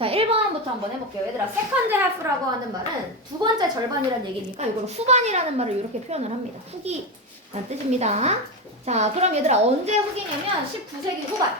자, 1번부터 한번 해볼게요. 얘들아, second half라고 하는 말은 두 번째 절반이란 얘기니까 이걸 후반이라는 말을 이렇게 표현을 합니다. 후기란 뜻입니다. 자, 그럼 얘들아, 언제 후기냐면 19세기 후반.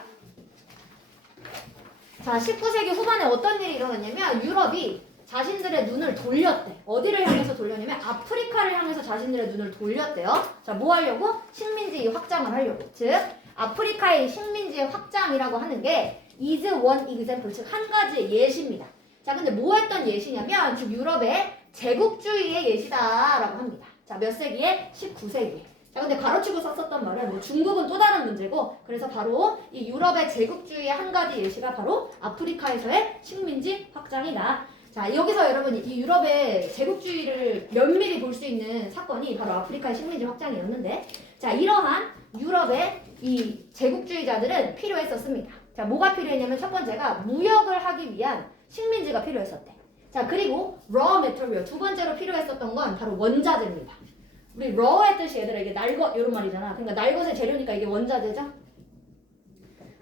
자, 19세기 후반에 어떤 일이 일어났냐면 유럽이 자신들의 눈을 돌렸대. 어디를 향해서 돌렸냐면 아프리카를 향해서 자신들의 눈을 돌렸대요. 자, 뭐 하려고? 식민지 확장을 하려고. 즉, 아프리카의 식민지의 확장이라고 하는 게 is one example, 즉 한 가지의 예시입니다. 자, 근데 뭐 했던 예시냐면 즉 유럽의 제국주의의 예시다라고 합니다. 자, 몇 세기에? 19세기에. 자, 근데 가로치고 썼었던 말은 뭐 중국은 또 다른 문제고, 그래서 바로 이 유럽의 제국주의의 한 가지 예시가 바로 아프리카에서의 식민지 확장이다. 자, 여기서 여러분 이 유럽의 제국주의를 면밀히 볼 수 있는 사건이 바로 아프리카의 식민지 확장이었는데, 자, 이러한 유럽의 이 제국주의자들은 필요했었습니다. 자, 뭐가 필요했냐면 첫 번째가 무역을 하기 위한 식민지가 필요했었대. 자, 그리고 raw material, 두 번째로 필요했었던 건 바로 원자재입니다. 우리 raw의 뜻이 얘들아 이게 날것 이런 말이잖아. 그러니까 날것의 재료니까 이게 원자재죠.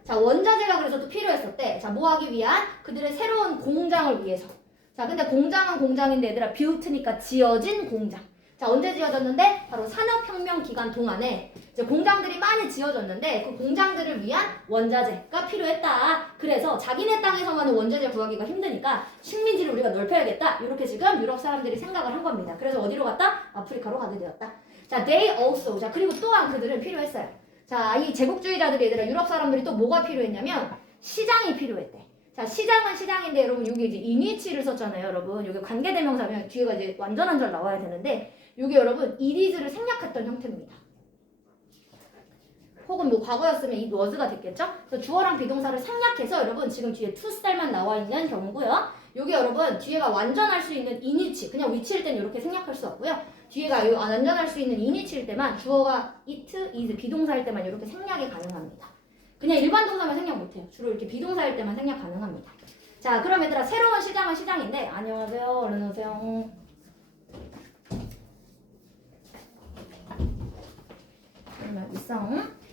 자, 원자재가 그래서 또 필요했었대. 자, 뭐 하기 위한? 그들의 새로운 공장을 위해서. 자, 근데 공장은 공장인데 얘들아 built니까 지어진 공장. 자, 언제 지어졌는데? 바로 산업혁명 기간 동안에 이제 공장들이 많이 지어졌는데 그 공장들을 위한 원자재가 필요했다. 그래서 자기네 땅에서만은 원자재 구하기가 힘드니까 식민지를 우리가 넓혀야겠다. 이렇게 지금 유럽 사람들이 생각을 한 겁니다. 그래서 어디로 갔다? 아프리카로 가게 되었다. 자, they also. 자, 그리고 또한 그들은 필요했어요. 자, 이 제국주의자들이 얘들아 유럽 사람들이 또 뭐가 필요했냐면 시장이 필요했대. 자, 시장은 시장인데 여러분 여기 이제 이니치를 썼잖아요, 여러분. 여기 관계대명사면 뒤에가 이제 완전 한 절 나와야 되는데 여기 여러분 it is를 생략했던 형태입니다. 혹은 뭐 과거였으면 it was가 됐겠죠? 그래서 주어랑 비동사를 생략해서 여러분 지금 뒤에 to 쌀만 나와 있는 경우고요. 여기 여러분 뒤에가 완전할 수 있는 이니치, 그냥 위치일 때는 이렇게 생략할 수 없고요. 뒤에가 완전할 수 있는 이니치일 때만 주어가 it, is, 비동사일 때만 이렇게 생략이 가능합니다. 그냥 일반 동사만 생략 못해요. 주로 이렇게 비동사일 때만 생략 가능합니다. 자, 그럼 얘들아 새로운 시장은 시장인데 안녕하세요. 얼른 오세요.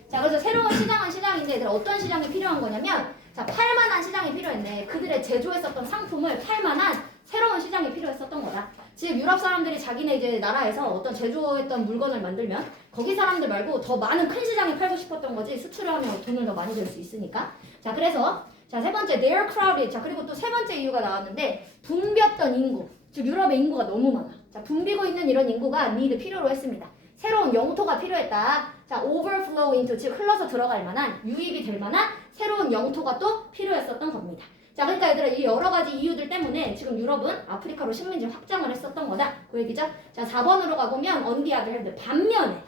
자, 그래서 새로운 시장은 시장인데 얘들아 어떤 시장이 필요한 거냐면 자, 팔만한 시장이 필요했네. 그들의 제조했었던 상품을 팔만한 새로운 시장이 필요했었던 거다. 즉 유럽 사람들이 자기네 이제 나라에서 어떤 제조했던 물건을 만들면 거기 사람들 말고 더 많은 큰 시장에 팔고 싶었던 거지. 수출을 하면 돈을 더 많이 벌 수 있으니까. 자, 그래서 자, 세 번째 they're crowded. 자, 그리고 또 세 번째 이유가 나왔는데 붐볐던 인구. 즉 유럽의 인구가 너무 많아. 자, 붐비고 있는 이런 인구가 need 필요로 했습니다. 새로운 영토가 필요했다. 자, overflow into, 즉 흘러서 들어갈 만한, 유입이 될 만한 새로운 영토가 또 필요했었던 겁니다. 자, 그러니까 얘들아 이 여러 가지 이유들 때문에 지금 유럽은 아프리카로 식민지 확장을 했었던 거다. 그 얘기죠? 자, 4번으로 가보면 on the other hand, 반면에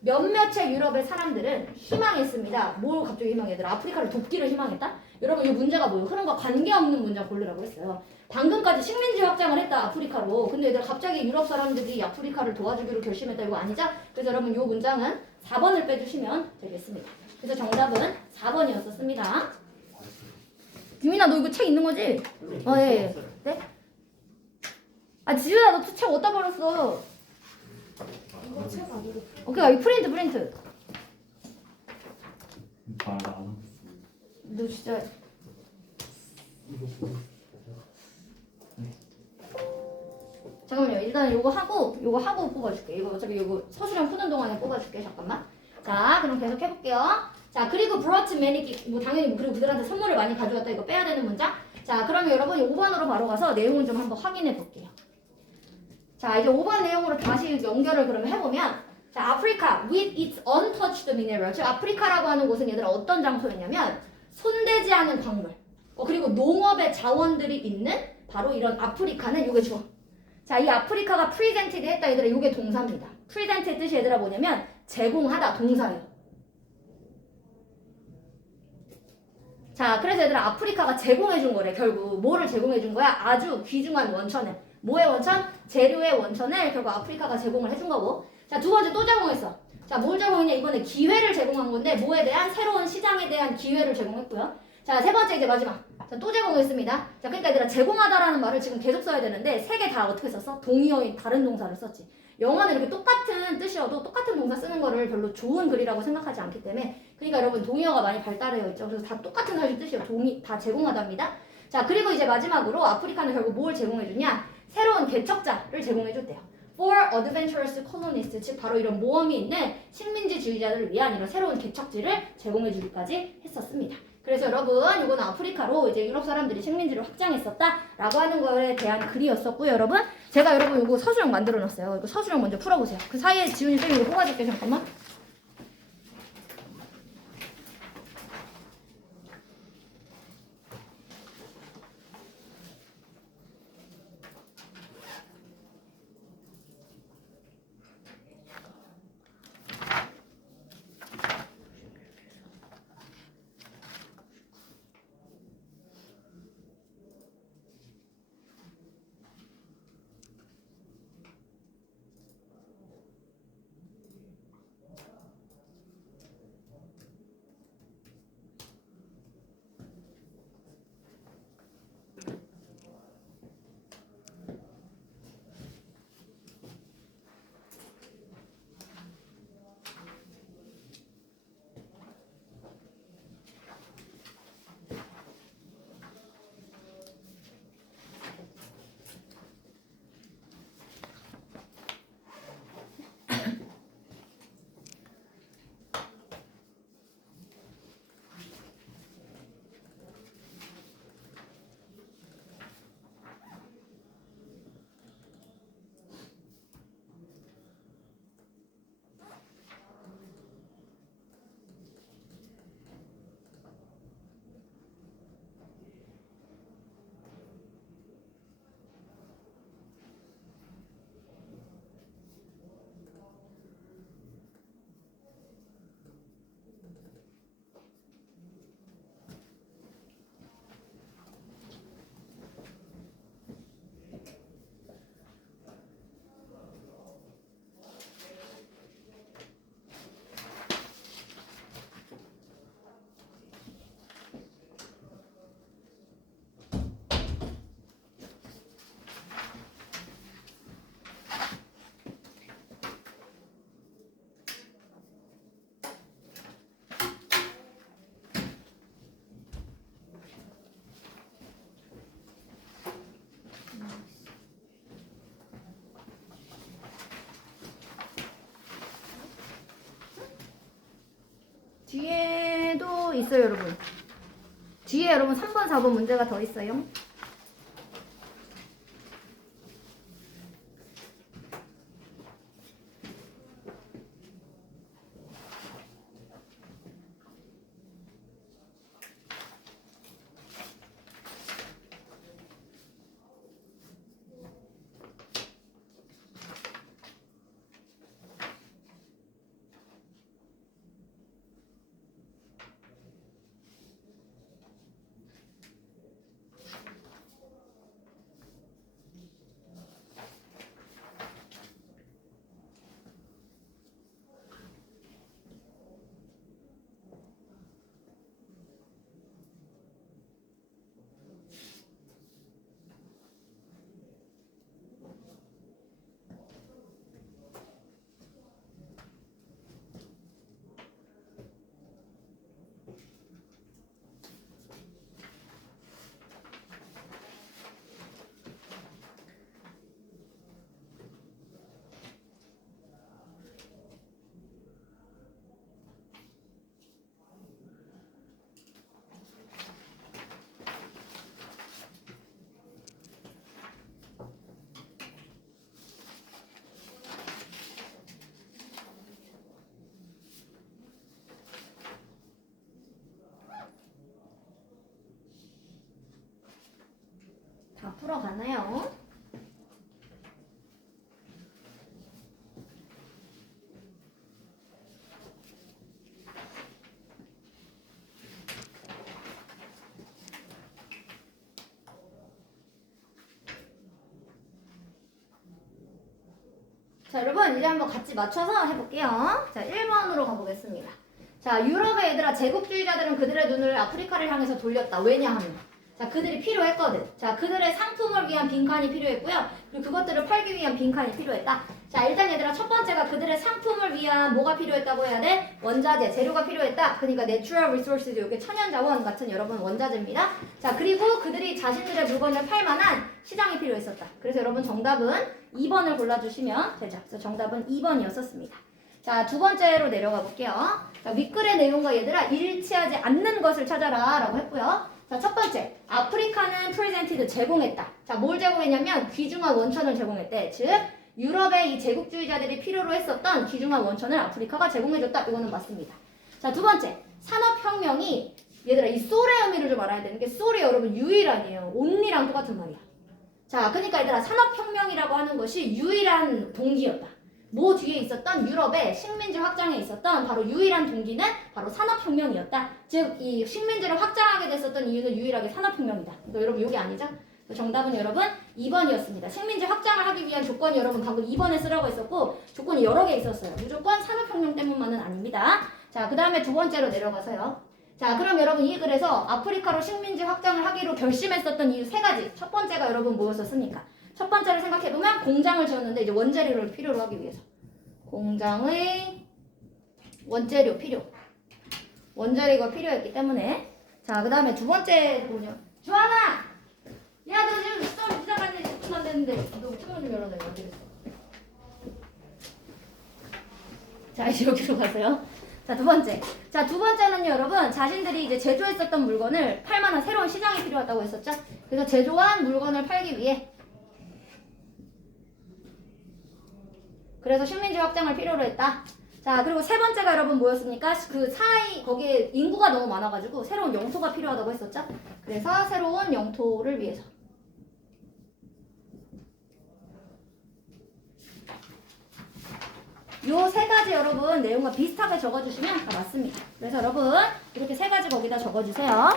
몇몇의 유럽의 사람들은 희망했습니다. 뭘 갑자기 희망해? 얘들아 아프리카를 돕기를 희망했다? 여러분 이 문제가 뭐예요? 흐름과 관계없는 문제 고르라고 했어요. 방금까지 식민지 확장을 했다 아프리카로. 근데 얘들 갑자기 유럽 사람들이 아프리카를 도와주기로 결심했다. 이거 아니죠? 그래서 여러분 이 문장은 4번을 빼주시면 되겠습니다. 그래서 정답은 4번이었었습니다. 규민아 너 이거 책 있는 거지? 예. 네? 아 지우야 너 책 어디다 버렸어? 이거 책 아니고. 오케이 이 프린트. 말안 너 진짜 잠깐만요. 일단 요거 하고 뽑아줄게. 이거 어차피 요거 서술형 푸는 동안에 뽑아줄게. 잠깐만. 자, 그럼 계속 해볼게요. 자, 그리고 brought many gifts. 뭐 당연히 그리고 그들한테 선물을 많이 가져왔다. 이거 빼야 되는 문장. 자, 그러면 여러분 5번으로 바로 가서 내용을 좀 한번 확인해 볼게요. 자, 이제 5번 내용으로 다시 연결을 그러면 해보면 자, 아프리카 with its untouched mineral. 즉 아프리카라고 하는 곳은 얘들아 어떤 장소였냐면 손대지 않은 광물. 그리고 농업의 자원들이 있는 바로 이런 아프리카는 요게 주어. 자, 이 아프리카가 presented 했다 얘들아 요게 동사입니다. present의 뜻이 얘들아 뭐냐면 제공하다 동사예요. 자, 그래서 얘들아 아프리카가 제공해준 거래. 결국 뭐를 제공해준 거야? 아주 귀중한 원천을. 뭐의 원천? 재료의 원천을 결국 아프리카가 제공을 해준 거고. 자, 두 번째 또 제공했어. 자, 뭘 제공했냐? 이번에 기회를 제공한 건데 뭐에 대한? 새로운 시장에 대한 기회를 제공했고요. 자, 세 번째 이제 마지막. 자, 또 제공했습니다. 자, 그러니까 얘들아 제공하다라는 말을 지금 계속 써야 되는데 세 개 다 어떻게 썼어? 동의어인 다른 동사를 썼지. 영어는 이렇게 똑같은 뜻이어도 똑같은 동사 쓰는 거를 별로 좋은 글이라고 생각하지 않기 때문에 그러니까 여러분 동의어가 많이 발달되어 있죠. 그래서 다 똑같은 뜻이에요. 다 제공하답니다. 자, 그리고 이제 마지막으로 아프리카는 결국 뭘 제공해주냐? 새로운 개척자를 제공해줬대요. For adventurous colonists, 즉 바로 이런 모험이 있는 식민지주의자들을 위한 이런 새로운 개척지를 제공해주기까지 했었습니다. 그래서 여러분, 이거는 아프리카로 이제 유럽 사람들이 식민지를 확장했었다라고 하는 거에 대한 글이었었고요, 여러분. 제가 여러분 이거 서술형 만들어놨어요. 이거 서술형 먼저 풀어보세요. 그 사이에 지훈이 쌤이 이거 뽑아줄게, 잠깐만. 뒤에도 있어요, 여러분. 뒤에 여러분 3번, 4번 문제가 더 있어요. 다 풀어가나요? 자, 여러분 이제 한번 같이 맞춰서 해볼게요. 자, 1번으로 가보겠습니다. 자, 유럽의 얘들아, 제국주의자들은 그들의 눈을 아프리카를 향해서 돌렸다. 왜냐하면 자, 그들이 필요했거든. 자, 그들의 상품을 위한 빈칸이 필요했고요. 그리고 그것들을 팔기 위한 빈칸이 필요했다. 자, 일단 얘들아 첫 번째가 그들의 상품을 위한 뭐가 필요했다고 해야 돼? 원자재, 재료가 필요했다. 그러니까 natural resources, 이게 천연자원 같은 여러분 원자재입니다. 자, 그리고 그들이 자신들의 물건을 팔 만한 시장이 필요했었다. 그래서 여러분 정답은 2번을 골라주시면 되죠. 그래서 정답은 2번이었었습니다. 자, 두 번째로 내려가 볼게요. 자, 윗글의 내용과 얘들아 일치하지 않는 것을 찾아라 라고 했고요. 자, 첫 번째, 아프리카는 presented 제공했다. 자, 뭘 제공했냐면 귀중한 원천을 제공했대. 즉, 유럽의 이 제국주의자들이 필요로 했었던 귀중한 원천을 아프리카가 제공해줬다. 이거는 맞습니다. 자, 두 번째, 산업혁명이 얘들아 이 soul의 의미를 좀 알아야 되는 게 soul이 여러분 유일한이에요. only랑 똑같은 말이야. 자, 그러니까 얘들아 산업혁명이라고 하는 것이 유일한 동기였다. 뭐 뒤에 있었던 유럽의 식민지 확장에 있었던 바로 유일한 동기는 바로 산업혁명이었다. 즉, 이 식민지를 확장하게 됐었던 이유는 유일하게 산업혁명이다. 그러니까 여러분 이게 아니죠? 정답은 여러분 2번이었습니다. 식민지 확장을 하기 위한 조건이 여러분 방금 2번에 쓰라고 했었고 조건이 여러 개 있었어요. 무조건 산업혁명 때문만은 아닙니다. 자, 그 다음에 두 번째로 내려가서요. 자, 그럼 여러분 이 글에서 아프리카로 식민지 확장을 하기로 결심했었던 이유 세 가지. 첫 번째가 여러분 뭐였었습니까? 첫 번째를 생각해보면 공장을 지었는데 이제 원재료를 필요로 하기 위해서 공장의 원재료 필요 원재료가 필요했기 때문에 자, 그 다음에 두 번째 뭐냐 주하나! 야, 너 지금 수업 시작한 지 10분 안 됐는데 너 창문 좀 열어놔. 어떻게 됐어? 자, 이제 여기로 가세요. 자, 두 번째. 자, 두 번째는요, 여러분. 자신들이 이제 제조했었던 물건을 팔만한 새로운 시장이 필요하다고 했었죠? 그래서 제조한 물건을 팔기 위해 그래서 식민지 확장을 필요로 했다. 자, 그리고 세 번째가 여러분 뭐였습니까? 그 사이, 거기에 인구가 너무 많아가지고 새로운 영토가 필요하다고 했었죠? 그래서 새로운 영토를 위해서. 요 세 가지 여러분 내용과 비슷하게 적어주시면 다 맞습니다. 그래서 여러분 이렇게 세 가지 거기다 적어주세요.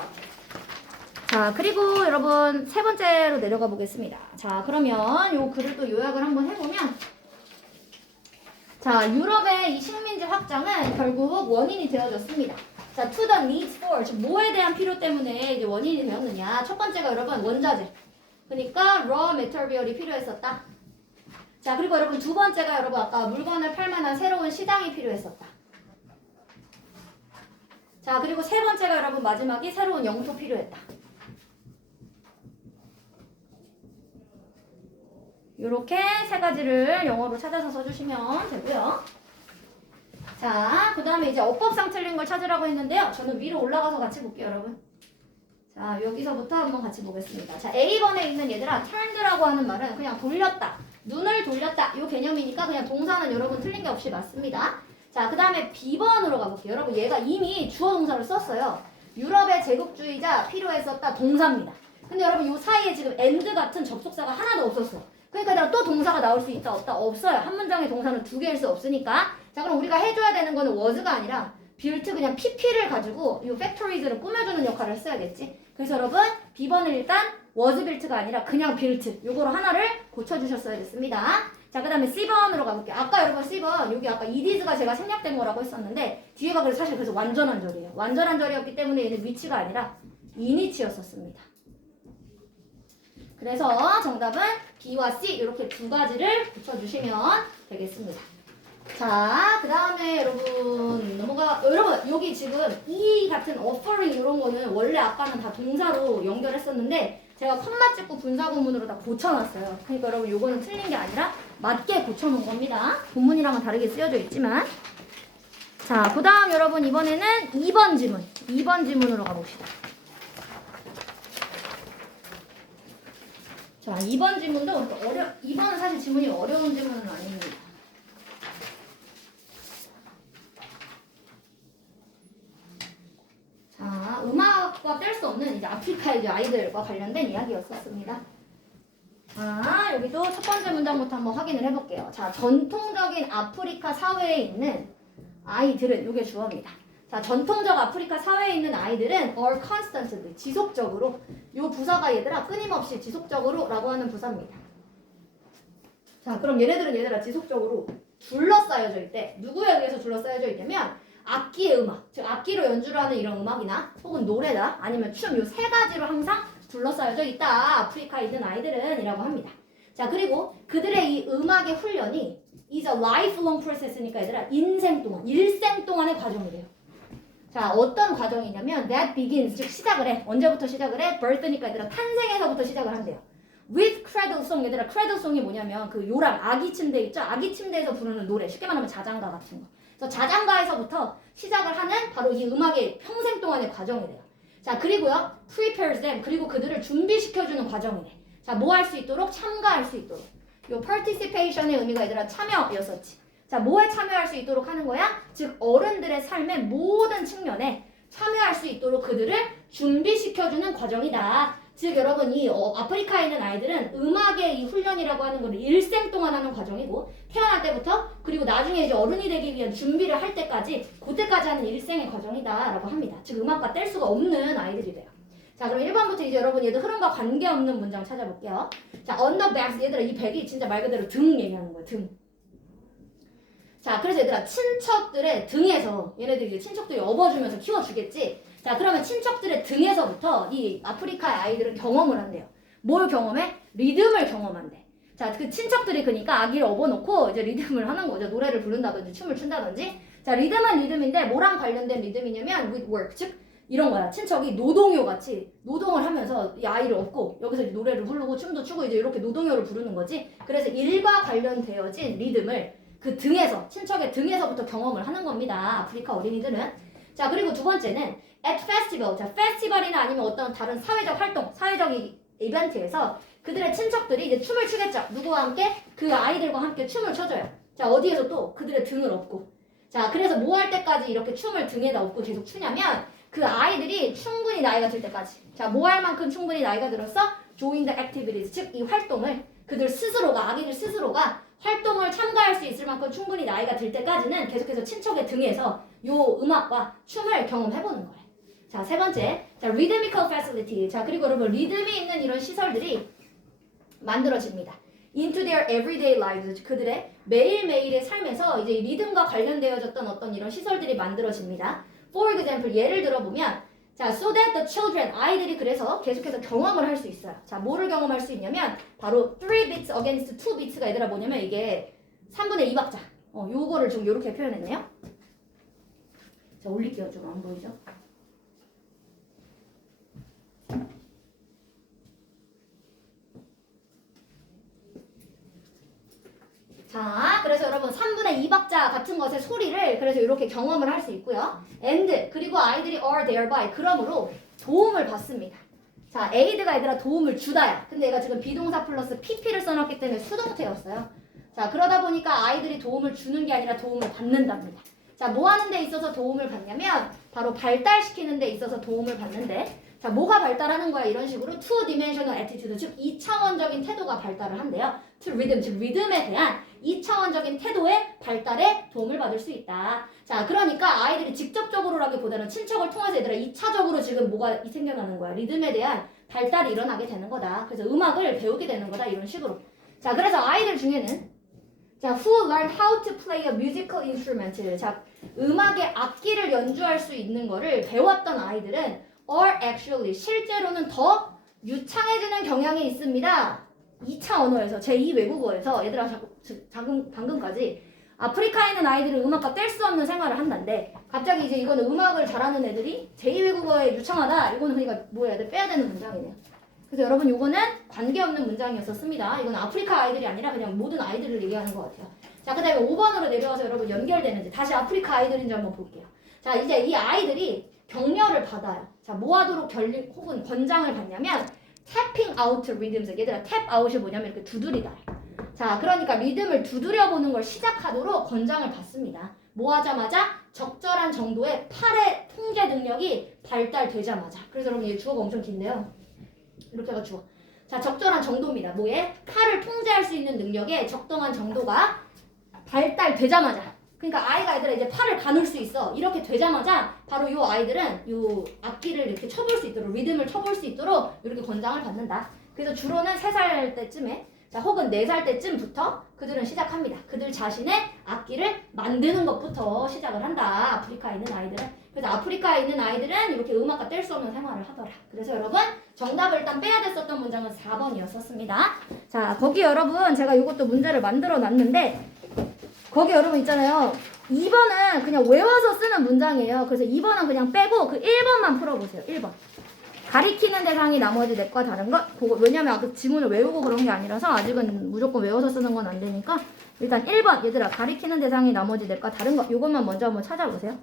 자, 그리고 여러분 세 번째로 내려가 보겠습니다. 자, 그러면 요 글을 또 요약을 한번 해보면 자, 유럽의 이 식민지 확장은 결국 원인이 되어졌습니다. 자, to the needs for, 즉 뭐에 대한 필요 때문에 이제 원인이 되었느냐. 첫 번째가 여러분 원자재. 그러니까 raw material이 필요했었다. 자, 그리고 여러분 두 번째가 여러분 아까 물건을 팔 만한 새로운 시장이 필요했었다. 자, 그리고 세 번째가 여러분 마지막이 새로운 영토 필요했다. 요렇게 세 가지를 영어로 찾아서 써주시면 되고요. 자, 그 다음에 이제 어법상 틀린 걸 찾으라고 했는데요. 저는 위로 올라가서 같이 볼게요, 여러분. 자, 여기서부터 한번 같이 보겠습니다. 자, A번에 있는 얘들아, turned라고 하는 말은 그냥 돌렸다. 눈을 돌렸다. 요 개념이니까 그냥 동사는 여러분 틀린 게 없이 맞습니다. 자, 그 다음에 B번으로 가볼게요. 여러분 얘가 이미 주어 동사를 썼어요. 유럽의 제국주의자 필요했었다. 동사입니다. 근데 여러분 요 사이에 지금 and 같은 접속사가 하나도 없었어. 그러니까 또 동사가 나올 수 있다 없다? 없어요. 한 문장의 동사는 두 개일 수 없으니까. 자, 그럼 우리가 해줘야 되는 거는 was가 아니라 built 그냥 pp를 가지고 이 factories를 꾸며주는 역할을 써야겠지. 그래서 여러분 B번을 일단 was built가 아니라 그냥 built 요거로 하나를 고쳐주셨어야겠습니다. 자, 그 다음에 C번으로 가볼게요. 아까 여러분 C번 여기 아까 it is가 제가 생략된 거라고 했었는데 뒤에가 그래서 사실 그래서 완전한 절이에요. 완전한 절이었기 때문에 얘는 위치가 아니라 init이었었습니다. 그래서 정답은 B와 C 이렇게 두 가지를 붙여주시면 되겠습니다. 자, 그 다음에 여러분 여러분 여기 지금 이 같은 offering 이런 거는 원래 아까는 다 동사로 연결했었는데 제가 컴마 찍고 분사구문으로 다 고쳐놨어요. 그러니까 여러분 요거는 틀린 게 아니라 맞게 고쳐놓은 겁니다. 본문이랑은 다르게 쓰여져 있지만 자, 그 다음 여러분 이번에는 2번 지문으로 가봅시다. 자, 2번 지문도 2번은 사실 지문이 어려운 지문은 아닙니다. 자, 음악과 뗄 수 없는 이제 아프리카의 이제 아이들과 관련된 이야기였었습니다. 자, 여기도 첫 번째 문장부터 한번 확인을 해볼게요. 자, 전통적인 아프리카 사회에 있는 아이들은 이게 주어입니다. 자, 전통적 아프리카 사회에 있는 아이들은 are constantly 지속적으로 요 부사가 얘들아 끊임없이 지속적으로 라고 하는 부사입니다. 자, 그럼 얘네들아 지속적으로 둘러싸여져 있대. 누구에 의해서 둘러싸여져 있냐면 악기의 음악, 즉 악기로 연주를 하는 이런 음악이나 혹은 노래다 아니면 춤 요 세 가지로 항상 둘러싸여져 있다. 아프리카에 있는 아이들은 이라고 합니다. 자, 그리고 그들의 이 음악의 훈련이 is a lifelong process니까 얘들아 인생 동안, 일생 동안의 과정이래요. 자, 어떤 과정이냐면 that begins, 즉 시작을 해. 언제부터 시작을 해? birth니까 얘들아 탄생에서부터 시작을 한대요. with cradle song, 얘들아 cradle song이 뭐냐면 그 요람 아기 침대 있죠? 아기 침대에서 부르는 노래, 쉽게 말하면 자장가 같은 거. 그래서 자장가에서부터 시작을 하는 바로 이 음악의 평생 동안의 과정이래요. 자, 그리고요 prepares them, 그리고 그들을 준비시켜주는 과정이래. 자, 뭐 할 수 있도록? 참가할 수 있도록. 요 participation의 의미가 얘들아 참여였었지. 자, 뭐에 참여할 수 있도록 하는 거야? 즉 어른들의 삶의 모든 측면에 참여할 수 있도록 그들을 준비시켜주는 과정이다. 즉 여러분 이 아프리카에 있는 아이들은 음악의 이 훈련이라고 하는 걸 일생 동안 하는 과정이고 태어날 때부터 그리고 나중에 이제 어른이 되기 위한 준비를 할 때까지 그때까지 하는 일생의 과정이다라고 합니다. 즉 음악과 뗄 수가 없는 아이들이 돼요. 자, 그럼 1번부터 이제 여러분 얘들 흐름과 관계없는 문장 찾아볼게요. 자, on the backs, 얘들아 이 백이 진짜 말 그대로 등 얘기하는 거야, 등. 자, 그래서 얘들아 친척들의 등에서 얘네들이 이제 친척들이 업어주면서 키워주겠지. 자, 그러면 친척들의 등에서부터 이 아프리카의 아이들은 경험을 한대요. 뭘 경험해? 리듬을 경험한대. 자, 그 친척들이 그러니까 아기를 업어놓고 이제 리듬을 하는 거죠. 노래를 부른다든지 춤을 춘다든지. 자, 리듬은 리듬인데 뭐랑 관련된 리듬이냐면 with work, 즉 이런 거야. 친척이 노동요 같이 노동을 하면서 이 아이를 업고 여기서 이제 노래를 부르고 춤도 추고 이제 이렇게 노동요를 부르는 거지. 그래서 일과 관련되어진 리듬을 그 등에서, 친척의 등에서부터 경험을 하는 겁니다. 아프리카 어린이들은. 자, 그리고 두 번째는 at festival. 자, 페스티벌이나 아니면 어떤 다른 사회적 활동, 사회적 이벤트에서 그들의 친척들이 이제 춤을 추겠죠. 누구와 함께? 그 아이들과 함께 춤을 춰줘요. 자, 어디에서 또 그들의 등을 업고. 자, 그래서 뭐 할 때까지 이렇게 춤을 등에다 업고 계속 추냐면 그 아이들이 충분히 나이가 들 때까지. 자, 뭐 할 만큼 충분히 나이가 들었어? join the activities. 즉, 이 활동을 그들 스스로가, 아기들 스스로가 활동을 참가할 수 있을 만큼 충분히 나이가 들 때까지는 계속해서 친척의 등에서 요 음악과 춤을 경험해보는 거예요. 자, 세 번째. 자, rhythmical facility. 자, 그리고 여러분, 리듬이 있는 이런 시설들이 만들어집니다. into their everyday lives. 그들의 매일매일의 삶에서 이제 리듬과 관련되어졌던 어떤 이런 시설들이 만들어집니다. For example, 예를 들어보면 자, so that the children, 아이들이 그래서 계속해서 경험을 할 수 있어요. 자, 뭐를 경험할 수 있냐면 바로 3 beats against 2 beats가 얘들아 뭐냐면 이게 3분의 2박자. 요거를 좀 요렇게 표현했네요. 자, 올릴게요. 좀 안 보이죠? 자, 그래서 여러분 3분의 2박자 같은 것의 소리를 그래서 이렇게 경험을 할 수 있고요. and 그리고 아이들이 are thereby 그러므로 도움을 받습니다. 자, aid가 얘들아 도움을 주다야. 근데 얘가 지금 비동사 플러스 pp를 써놨기 때문에 수동태였어요. 자, 그러다 보니까 아이들이 도움을 주는 게 아니라 도움을 받는답니다. 자, 뭐 하는 데 있어서 도움을 받냐면 바로 발달시키는 데 있어서 도움을 받는데 자, 뭐가 발달하는 거야? 이런 식으로 two dimensional attitude, 즉 2차원적인 태도가 발달을 한대요. to rhythm, 즉 리듬에 대한 2차원적인 태도의 발달에 도움을 받을 수 있다. 자, 그러니까 아이들이 직접적으로라기보다는 친척을 통해서 얘들아 2차적으로 지금 뭐가 생겨나는 거야? 리듬에 대한 발달이 일어나게 되는 거다. 그래서 음악을 배우게 되는 거다. 이런 식으로. 자, 그래서 아이들 중에는 자, who learn how to play a musical instrument. 자, 음악의 악기를 연주할 수 있는 거를 배웠던 아이들은 are actually 실제로는 더 유창해지는 경향이 있습니다. 2차 언어에서 제2 외국어에서 얘들아 방금까지 아프리카에 있는 아이들은 음악과 뗄 수 없는 생활을 한다는데 갑자기 이제 이거는 음악을 잘하는 애들이 제2 외국어에 유창하다. 이거는 그러니까 뭐 해야 돼? 빼야 되는 문장이네요. 그래서 여러분 요거는 관계없는 문장이었었습니다. 이건 아프리카 아이들이 아니라 그냥 모든 아이들을 얘기하는 것 같아요. 자, 그 다음에 5번으로 내려와서 여러분 연결되는지 다시 아프리카 아이들인지 한번 볼게요. 자, 이제 이 아이들이 격려를 받아요. 자, 뭐 하도록 혹은 권장을 받냐면 tapping out rhythms. 얘들아 tap out이 뭐냐면 이렇게 두드리다. 자, 그러니까 리듬을 두드려보는 걸 시작하도록 권장을 받습니다. 뭐 하자마자 적절한 정도의 팔의 통제 능력이 발달되자마자. 그래서 여러분 이 주어가 엄청 긴데요. 이렇게 해가 주어. 자, 적절한 정도입니다. 뭐에? 팔을 통제할 수 있는 능력의 적당한 정도가 발달되자마자. 그러니까 아이가 얘들아 이제 팔을 가눌 수 있어. 이렇게 되자마자 바로 요 아이들은 요 악기를 이렇게 쳐볼 수 있도록 리듬을 쳐볼 수 있도록 이렇게 권장을 받는다. 그래서 주로는 3살 때쯤에 자 혹은 4살 때쯤부터 그들은 시작합니다. 그들 자신의 악기를 만드는 것부터 시작을 한다. 아프리카에 있는 아이들은 그래서 아프리카에 있는 아이들은 이렇게 음악과 뗄 수 없는 생활을 하더라. 그래서 여러분 정답을 일단 빼야 됐었던 문장은 4번이었었습니다. 자, 거기 여러분 제가 이것도 문제를 만들어 놨는데 거기 여러분 있잖아요. 2번은 그냥 외워서 쓰는 문장이에요. 그래서 2번은 그냥 빼고 그 1번만 풀어보세요. 1번. 가리키는 대상이 나머지 넷과 다른 것. 그거 왜냐면 아까 지문을 외우고 그런 게 아니라서 아직은 무조건 외워서 쓰는 건 안 되니까 일단 1번 얘들아 가리키는 대상이 나머지 넷과 다른 것. 이것만 먼저 한번 찾아보세요.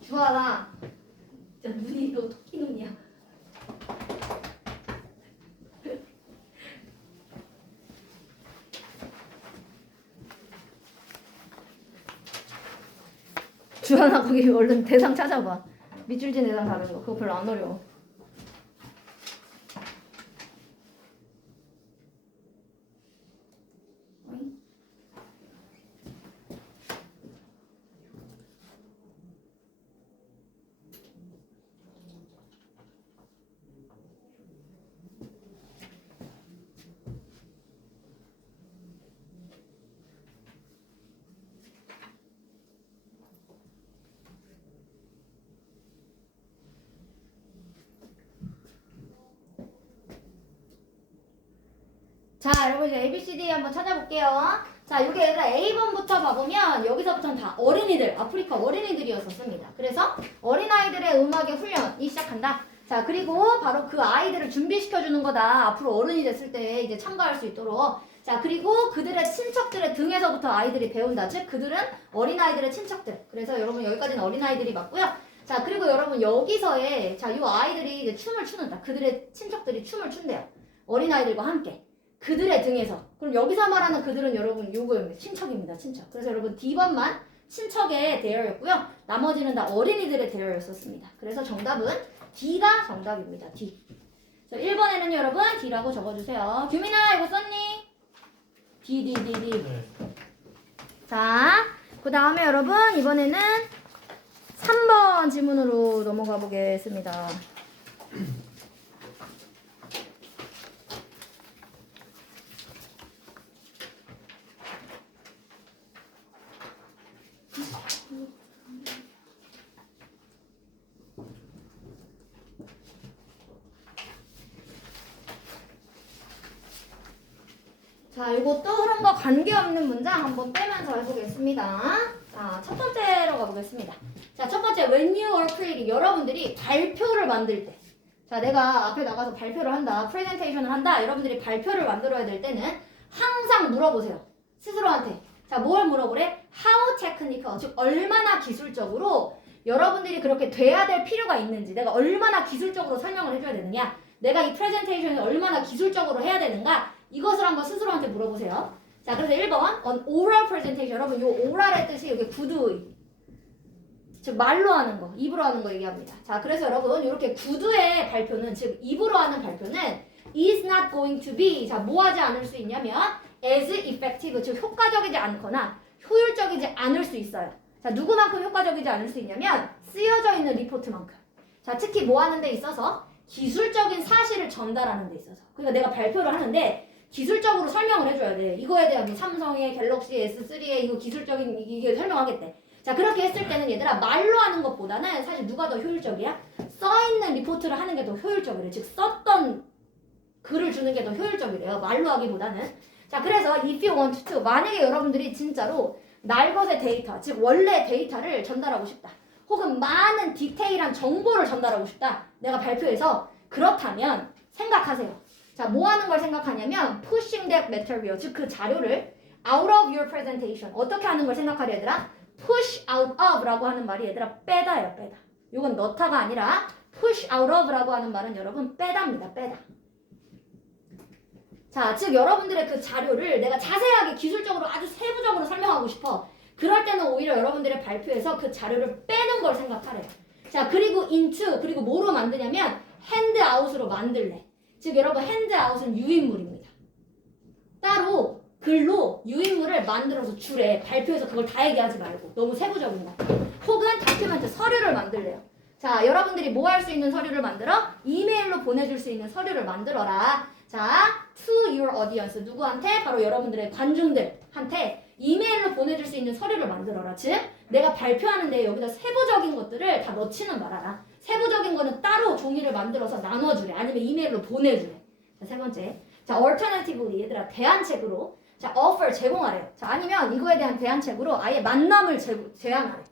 주아가 진짜 눈이 너 토끼 눈이야. 주하나 거기 얼른 대상 찾아봐. 밑줄진 대상 다른 거. 그거 별로 안 어려워. 자, 여러분 이제 ABCD 한번 찾아볼게요. 자, 여기 얘들아 A번부터 봐보면 여기서부터는 다 어린이들, 아프리카 어린이들이었었습니다. 그래서 어린아이들의 음악의 훈련이 시작한다. 자, 그리고 바로 그 아이들을 준비시켜주는 거다. 앞으로 어른이 됐을 때 이제 참가할 수 있도록. 자, 그리고 그들의 친척들의 등에서부터 아이들이 배운다. 즉, 그들은 어린아이들의 친척들. 그래서 여러분 여기까지는 어린아이들이 맞고요. 자, 그리고 여러분 여기서의 자, 요 아이들이 이제 춤을 추는다. 그들의 친척들이 춤을 춘대요. 어린아이들과 함께. 그들의 등에서. 그럼 여기서 말하는 그들은 여러분 요거입니다. 친척입니다. 친척. 그래서 여러분 D번만 친척의 대여였고요. 나머지는 다 어린이들의 대여였었습니다. 그래서 정답은 D가 정답입니다. D. 자, 1번에는 여러분 D라고 적어주세요. 규민아 이거 썼니? D. 네. 자, 그 다음에 여러분 이번에는 3번 지문으로 넘어가 보겠습니다. 자, 이것도 흐름과 관계없는 문장 한번 빼면서 해보겠습니다. 자, 첫 번째로 가보겠습니다. 자, 첫 번째, when you are creating. 여러분들이 발표를 만들 때. 자, 내가 앞에 나가서 발표를 한다. 프레젠테이션을 한다. 여러분들이 발표를 만들어야 될 때는 항상 물어보세요. 스스로한테. 자, 뭘 물어보래? How technical. 즉, 얼마나 기술적으로 여러분들이 그렇게 돼야 될 필요가 있는지. 내가 얼마나 기술적으로 설명을 해줘야 되느냐. 내가 이 프레젠테이션을 얼마나 기술적으로 해야 되는가. 이것을 한번 스스로한테 물어보세요. 자, 그래서 1번 on oral presentation. 여러분 요 oral의 뜻이 여기 구두의 즉 말로 하는 거, 입으로 하는 거 얘기합니다. 자, 그래서 여러분 이렇게 구두의 발표는 즉 입으로 하는 발표는 is not going to be 자, 뭐 하지 않을 수 있냐면 as effective 즉 효과적이지 않거나 효율적이지 않을 수 있어요. 자, 누구만큼 효과적이지 않을 수 있냐면 쓰여져 있는 리포트만큼. 자, 특히 뭐 하는 데 있어서 기술적인 사실을 전달하는 데 있어서. 그러니까 내가 발표를 하는데 기술적으로 설명을 해줘야 돼. 이거에 대한 뭐 삼성의 갤럭시 S3의 이거 기술적인 이게 설명하겠대. 자, 그렇게 했을 때는 얘들아 말로 하는 것보다는 사실 누가 더 효율적이야? 써있는 리포트를 하는 게 더 효율적이래. 즉 썼던 글을 주는 게 더 효율적이래요. 말로 하기보다는. 자, 그래서 if you want to 만약에 여러분들이 진짜로 날것의 데이터 즉 원래 데이터를 전달하고 싶다. 혹은 많은 디테일한 정보를 전달하고 싶다. 내가 발표해서 그렇다면 생각하세요. 자, 뭐 하는 걸 생각하냐면 pushing that material 즉 그 자료를 out of your presentation 어떻게 하는 걸 생각하려 얘들아? push out of 라고 하는 말이 얘들아 빼다예요. 빼다. 이건 넣다가 아니라 push out of 라고 하는 말은 여러분 빼다입니다. 빼다. 자, 즉 여러분들의 그 자료를 내가 자세하게 기술적으로 아주 세부적으로 설명하고 싶어. 그럴 때는 오히려 여러분들의 발표에서 그 자료를 빼는 걸 생각하래요. 자, 그리고 into 그리고 뭐로 만드냐면 hand out으로 만들래. 즉 여러분 hand out은 유인물입니다. 따로 글로 유인물을 만들어서 주래. 발표에서 그걸 다 얘기하지 말고 너무 세부적인 거. 혹은 다큐멘트 서류를 만들래요. 자, 여러분들이 뭐 할 수 있는 서류를 만들어? 이메일로 보내줄 수 있는 서류를 만들어라. 자, to your audience 누구한테? 바로 여러분들의 관중들한테 이메일로 보내줄 수 있는 서류를 만들어라. 즉 내가 발표하는데 여기다 세부적인 것들을 다 넣지는 말아라. 세부적인 거는 따로 종이를 만들어서 나눠주래. 아니면 이메일로 보내주래. 자, 세 번째. 자, alternatively 얘들아 대안책으로 자, offer 제공하래요. 자, 아니면 이거에 대한 대안책으로 아예 만남을 제안하래.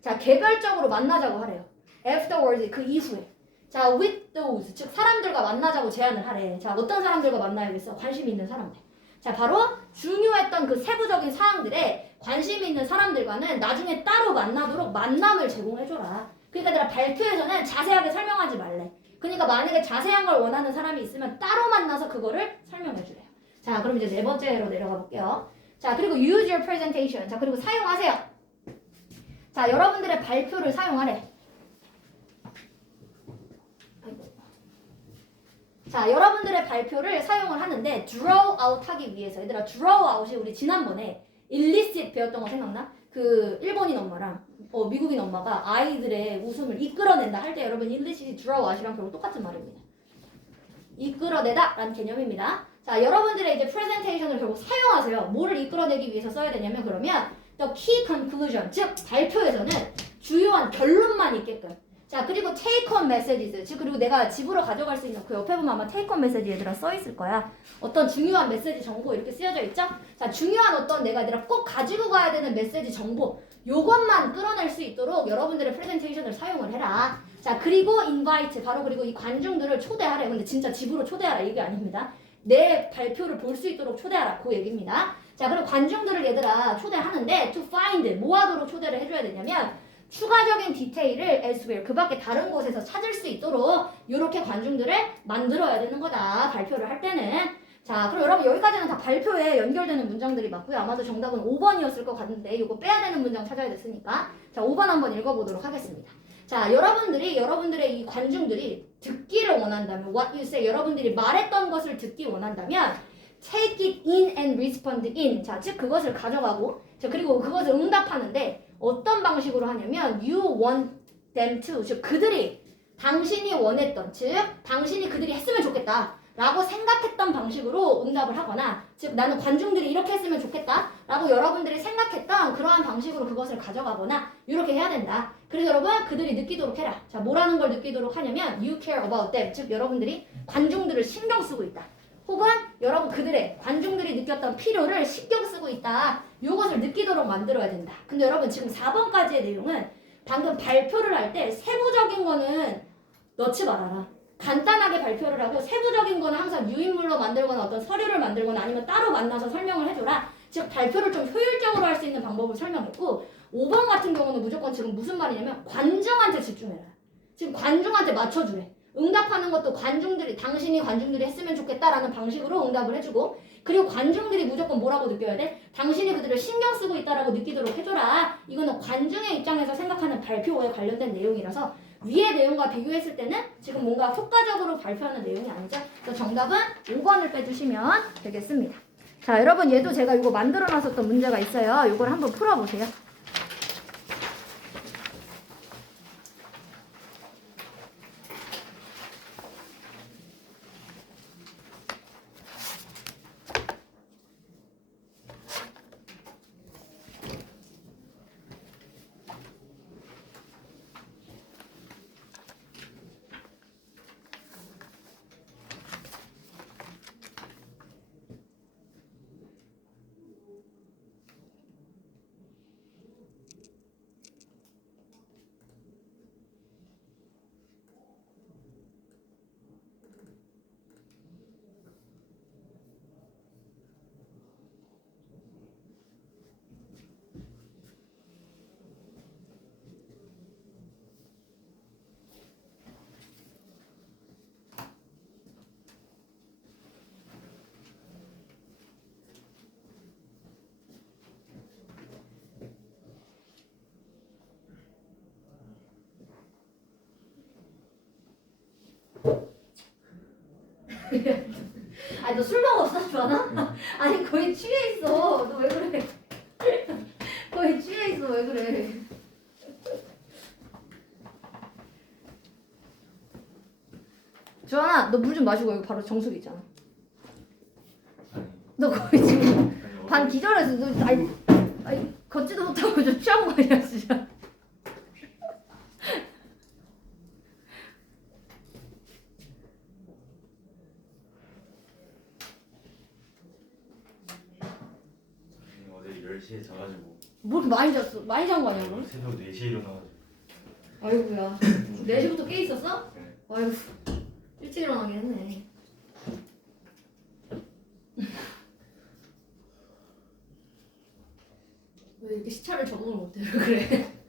자, 개별적으로 만나자고 하래요. afterwards 그 이후에. 자, with those 즉 사람들과 만나자고 제안을 하래. 자, 어떤 사람들과 만나야겠어? 관심 있는 사람들. 자, 바로 중요했던 그 세부적인 사항들에 관심 있는 사람들과는 나중에 따로 만나도록 만남을 제공해줘라. 그러니까 내가 발표에서는 자세하게 설명하지 말래. 그러니까 만약에 자세한 걸 원하는 사람이 있으면 따로 만나서 그거를 설명해주래요. 자, 그럼 이제 네 번째로 내려가 볼게요. 자, 그리고 use your presentation. 자, 그리고 사용하세요. 자, 여러분들의 발표를 사용하래. 자, 여러분들의 발표를 사용을 하는데 draw out 하기 위해서 얘들아 draw out이 우리 지난번에 illicit 배웠던 거 생각나? 그 일본인 엄마랑 미국인 엄마가 아이들의 웃음을 이끌어낸다 할 때 여러분 illicit draw out이랑 결국 똑같은 말입니다. 이끌어내다 라는 개념입니다. 자, 여러분들의 이제 프레젠테이션을 결국 사용하세요. 뭐를 이끌어내기 위해서 써야 되냐면 그러면 the key conclusion 즉 발표에서는 주요한 결론만 있게끔 자, 그리고 take home messages. 즉, 그리고 내가 집으로 가져갈 수 있는 그 옆에 보면 아마 take home message 얘들아 써 있을 거야. 어떤 중요한 메시지 정보 이렇게 쓰여져 있죠? 자, 중요한 어떤 내가 꼭 가지고 가야 되는 메시지 정보 요것만 끌어낼 수 있도록 여러분들의 프레젠테이션을 사용을 해라. 자, 그리고 invite 바로 그리고 이 관중들을 초대하래. 근데 진짜 집으로 초대하라 이게 아닙니다. 내 발표를 볼 수 있도록 초대하라 그 얘기입니다. 자, 그리고 관중들을 얘들아 초대하는데 to find 뭐 하도록 초대를 해줘야 되냐면 추가적인 디테일을 elsewhere 그 밖에 다른 곳에서 찾을 수 있도록 이렇게 관중들을 만들어야 되는 거다 발표를 할 때는. 자, 그럼 여러분 여기까지는 다 발표에 연결되는 문장들이 맞고요. 아마도 정답은 5번이었을 것 같은데 이거 빼야 되는 문장 찾아야 됐으니까 자 5번 한번 읽어보도록 하겠습니다. 자, 여러분들의 이 관중들이 듣기를 원한다면 what you say 여러분들이 말했던 것을 듣기 원한다면 take it in and respond in 자, 즉 그것을 가져가고 자, 그리고 그것을 응답하는데 어떤 방식으로 하냐면 you want them to 즉 그들이 당신이 원했던 즉 당신이 그들이 했으면 좋겠다 라고 생각했던 방식으로 응답을 하거나 즉 나는 관중들이 이렇게 했으면 좋겠다 라고 여러분들이 생각했던 그러한 방식으로 그것을 가져가거나 이렇게 해야 된다. 그래서 여러분 그들이 느끼도록 해라. 자, 뭐라는 걸 느끼도록 하냐면 you care about them 즉 여러분들이 관중들을 신경 쓰고 있다. 혹은 여러분 그들의 관중들이 느꼈던 필요를 신경 쓰고 있다. 요것을 느끼도록 만들어야 된다. 근데 여러분 지금 4번까지의 내용은 방금 발표를 할 때 세부적인 거는 넣지 말아라. 간단하게 발표를 하고 세부적인 거는 항상 유인물로 만들거나 어떤 서류를 만들거나 아니면 따로 만나서 설명을 해줘라. 즉 발표를 좀 효율적으로 할 수 있는 방법을 설명했고 5번 같은 경우는 무조건 지금 무슨 말이냐면 관중한테 집중해라. 지금 관중한테 맞춰주래. 응답하는 것도 당신이 관중들이 했으면 좋겠다라는 방식으로 응답을 해주고 그리고 관중들이 무조건 뭐라고 느껴야 돼? 당신이 그들을 신경 쓰고 있다라고 느끼도록 해줘라. 이거는 관중의 입장에서 생각하는 발표에 관련된 내용이라서 위의 내용과 비교했을 때는 지금 뭔가 효과적으로 발표하는 내용이 아니죠. 그래서 정답은 5번을 빼주시면 되겠습니다. 자, 여러분 얘도 제가 이거 만들어 놨었던 문제가 있어요. 이걸 한번 풀어보세요. 아니 너 술 먹었어 주하나? 아니 거의 취해 있어. 너 왜 그래? 거의 취해 있어. 왜 그래? 주하나 너 물 좀 마시고 여기 바로 정수기 있잖아. 너 거의 지금 반 기절했어. 너 아니 아니 걷지도 못하고 좀 취한 거 아니야 진짜. 어제 10시에 자가지고 뭘 많이 잤어? 많이 잔 거 아니야 그럼? 새벽 4시에 일어나가지고 아이고야 4시부터 깨 있었어? 네. 아이고 일찍 일어나게 했네. 왜 이렇게 시차를 적응을 못해? 그래.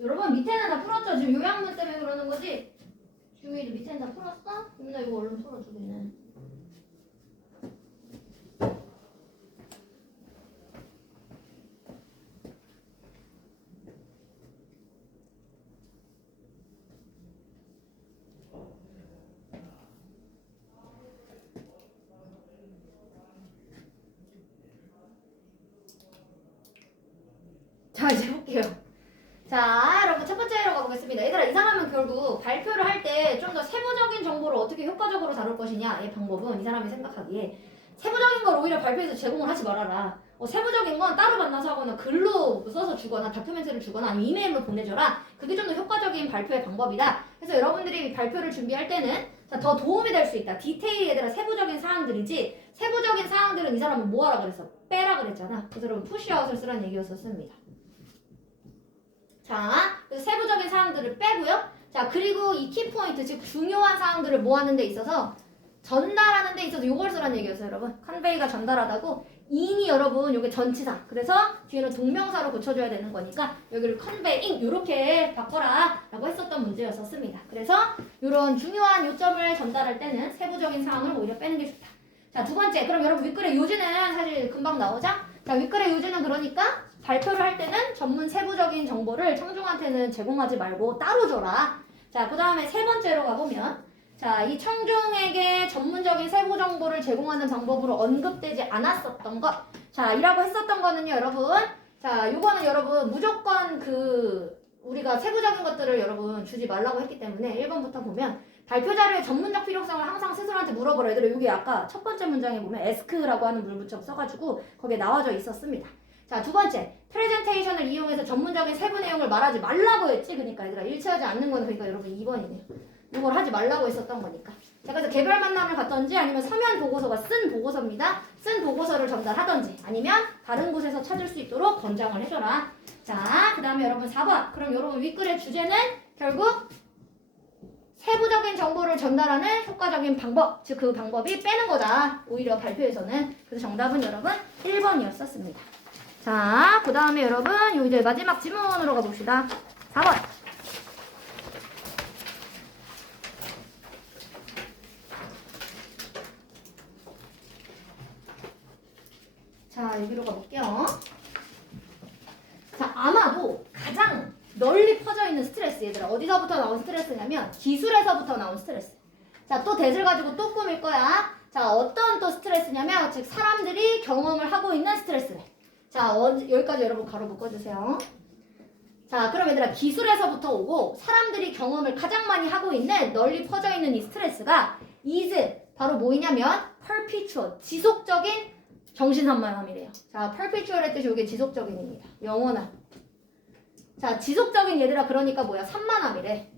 여러분 밑에는 다 풀었죠? 지금 요양문 때문에 그러는 거지? 주미도 밑에는 다 풀었어? 그럼 나 이거 얼른 풀어주기는. 자 이제 해볼게요. 자 여러분 첫 번째로 가보겠습니다. 얘들아 이사람은 결국 발표를 할 때 좀 더 세부적인 정보를 어떻게 효과적으로 다룰 것이냐의 방법은 이 사람이 생각하기에 세부적인 걸 오히려 발표에서 제공을 하지 말아라. 세부적인 건 따로 만나서 하거나 글로 써서 주거나 다큐멘터리를 주거나 아니면 이메일로 보내줘라. 그게 좀 더 효과적인 발표의 방법이다. 그래서 여러분들이 발표를 준비할 때는 더 도움이 될 수 있다. 디테일이 얘들아 세부적인 사항들이지 세부적인 사항들은 이 사람은 뭐 하라 그랬어? 빼라 그랬잖아. 그래서 여러분 푸시아웃을 쓰라는 얘기였었습니다. 자, 그래서 세부적인 사항들을 빼고요. 자, 그리고 이 키포인트, 즉 중요한 사항들을 모아는 데 있어서 전달하는 데 있어서 요걸 쓰라는 얘기였어요, 여러분. 컨베이가 전달하다고 인이 여러분 요게 전치사. 그래서 뒤에는 동명사로 고쳐줘야 되는 거니까 여기를 컨베잉 요렇게 바꿔라 라고 했었던 문제였었습니다. 그래서 요런 중요한 요점을 전달할 때는 세부적인 사항을 오히려 빼는 게 좋다. 자, 두 번째. 그럼 여러분 윗글의 요지는 사실 금방 나오죠? 자, 윗글의 요지는 그러니까 발표를 할 때는 전문 세부적인 정보를 청중한테는 제공하지 말고 따로 줘라. 자, 그 다음에 세 번째로 가보면 자, 이 청중에게 전문적인 세부 정보를 제공하는 방법으로 언급되지 않았었던 것. 자, 이라고 했었던 거는요, 여러분. 자, 요거는 여러분 무조건 우리가 세부적인 것들을 여러분 주지 말라고 했기 때문에 1번부터 보면 발표 자료의 전문적 필요성을 항상 스스로한테 물어보라. 얘들아, 여기 아까 첫 번째 문장에 보면 ask라고 하는 물붙여 써가지고 거기에 나와져 있었습니다. 자, 두 번째. 프레젠테이션을 이용해서 전문적인 세부 내용을 말하지 말라고 했지. 그러니까 얘들아, 일치하지 않는 건 그러니까 여러분 2번이네요. 이걸 하지 말라고 했었던 거니까. 자, 그래서 개별 만남을 갖던지 아니면 서면 보고서가 쓴 보고서입니다. 쓴 보고서를 전달하던지 아니면 다른 곳에서 찾을 수 있도록 권장을 해줘라. 자, 그 다음에 여러분 4번. 그럼 여러분 윗글의 주제는 결국 세부적인 정보를 전달하는 효과적인 방법. 즉 그 방법이 빼는 거다. 오히려 발표에서는. 그래서 정답은 여러분 1번이었었습니다. 자, 그 다음에 여러분 요 이제 마지막 지문으로 가봅시다. 4번. 자, 여기로 가볼게요. 자, 아마도 가장 널리 퍼져 있는 스트레스, 얘들아. 어디서부터 나온 스트레스냐면 기술에서부터 나온 스트레스. 자, 또 대을 가지고 또 꾸밀 거야. 자, 어떤 또 스트레스냐면 즉 사람들이 경험을 하고 있는 스트레스래. 자, 여기까지 여러분 가로 묶어주세요. 자, 그럼 얘들아 기술에서부터 오고 사람들이 경험을 가장 많이 하고 있는 널리 퍼져 있는 이 스트레스가 is 바로 뭐냐면 perpetual, 지속적인 정신산만함이래요. 자, perpetual의 뜻이 이게 지속적인입니다. 영원한. 자, 지속적인 얘들아 그러니까 뭐야? 산만함이래.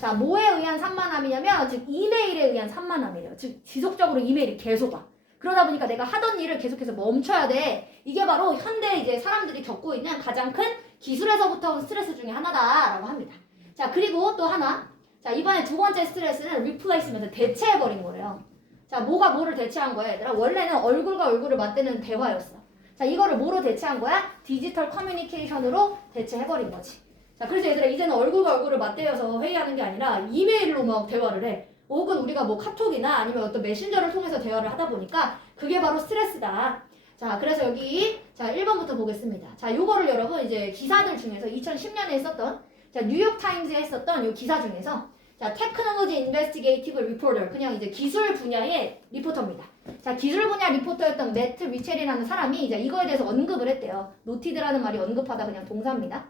자, 뭐에 의한 산만함이냐면 즉 이메일에 의한 산만함이래요. 즉 지속적으로 이메일이 계속 와. 그러다 보니까 내가 하던 일을 계속해서 멈춰야 돼. 이게 바로 현대 이제 사람들이 겪고 있는 가장 큰 기술에서부터 온 스트레스 중에 하나다라고 합니다. 자, 그리고 또 하나. 자, 이번에 두 번째 스트레스는 리플레이스면서 대체해버린 거예요. 자, 뭐가 뭐를 대체한 거야, 얘들아? 원래는 얼굴과 얼굴을 맞대는 대화였어. 자, 이거를 뭐로 대체한 거야? 디지털 커뮤니케이션으로 대체해버린 거지. 자, 그래서 얘들아 이제는 얼굴과 얼굴을 맞대어서 회의하는 게 아니라 이메일로 막 대화를 해. 혹은 우리가 뭐 카톡이나 아니면 어떤 메신저를 통해서 대화를 하다 보니까 그게 바로 스트레스다. 자, 그래서 여기 자 1번부터 보겠습니다. 자, 요거를 여러분 이제 기사들 중에서 2010년에 했었던 자 뉴욕타임즈에 했었던 요 기사 중에서 자 테크놀로지 인베스티게이티브 리포터 그냥 이제 기술 분야의 리포터입니다. 자, 기술 분야 리포터였던 매트 리첼이라는 사람이 이제 이거에 대해서 언급을 했대요. 노티드라는 말이 언급하다 그냥 동사입니다.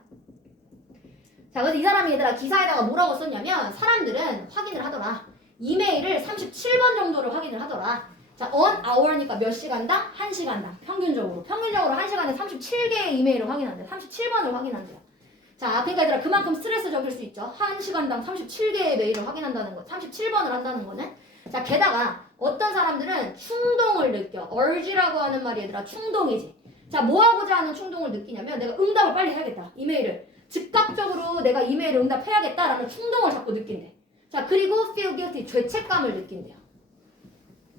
자, 그래서 이 사람이 얘들아 기사에다가 뭐라고 썼냐면 사람들은 확인을 하더라. 이메일을 37번 정도를 확인을 하더라. 자, on hour니까 몇 시간당? 1시간당. 평균적으로 1시간에 37개의 이메일을 확인한대요. 37번을 확인한대요. 자, 그러니까 얘들아 그만큼 스트레스 적일 수 있죠. 1시간당 37개의 메일을 확인한다는 거. 37번을 한다는 거는. 자, 게다가 어떤 사람들은 충동을 느껴. urge라고 하는 말이 얘들아 충동이지. 자, 뭐 하고자 하는 충동을 느끼냐면 내가 응답을 빨리 해야겠다. 이메일을. 즉각적으로 내가 이메일을 응답해야겠다라는 충동을 자꾸 느낀대. 자, 그리고 feel guilty, 죄책감을 느낀대요.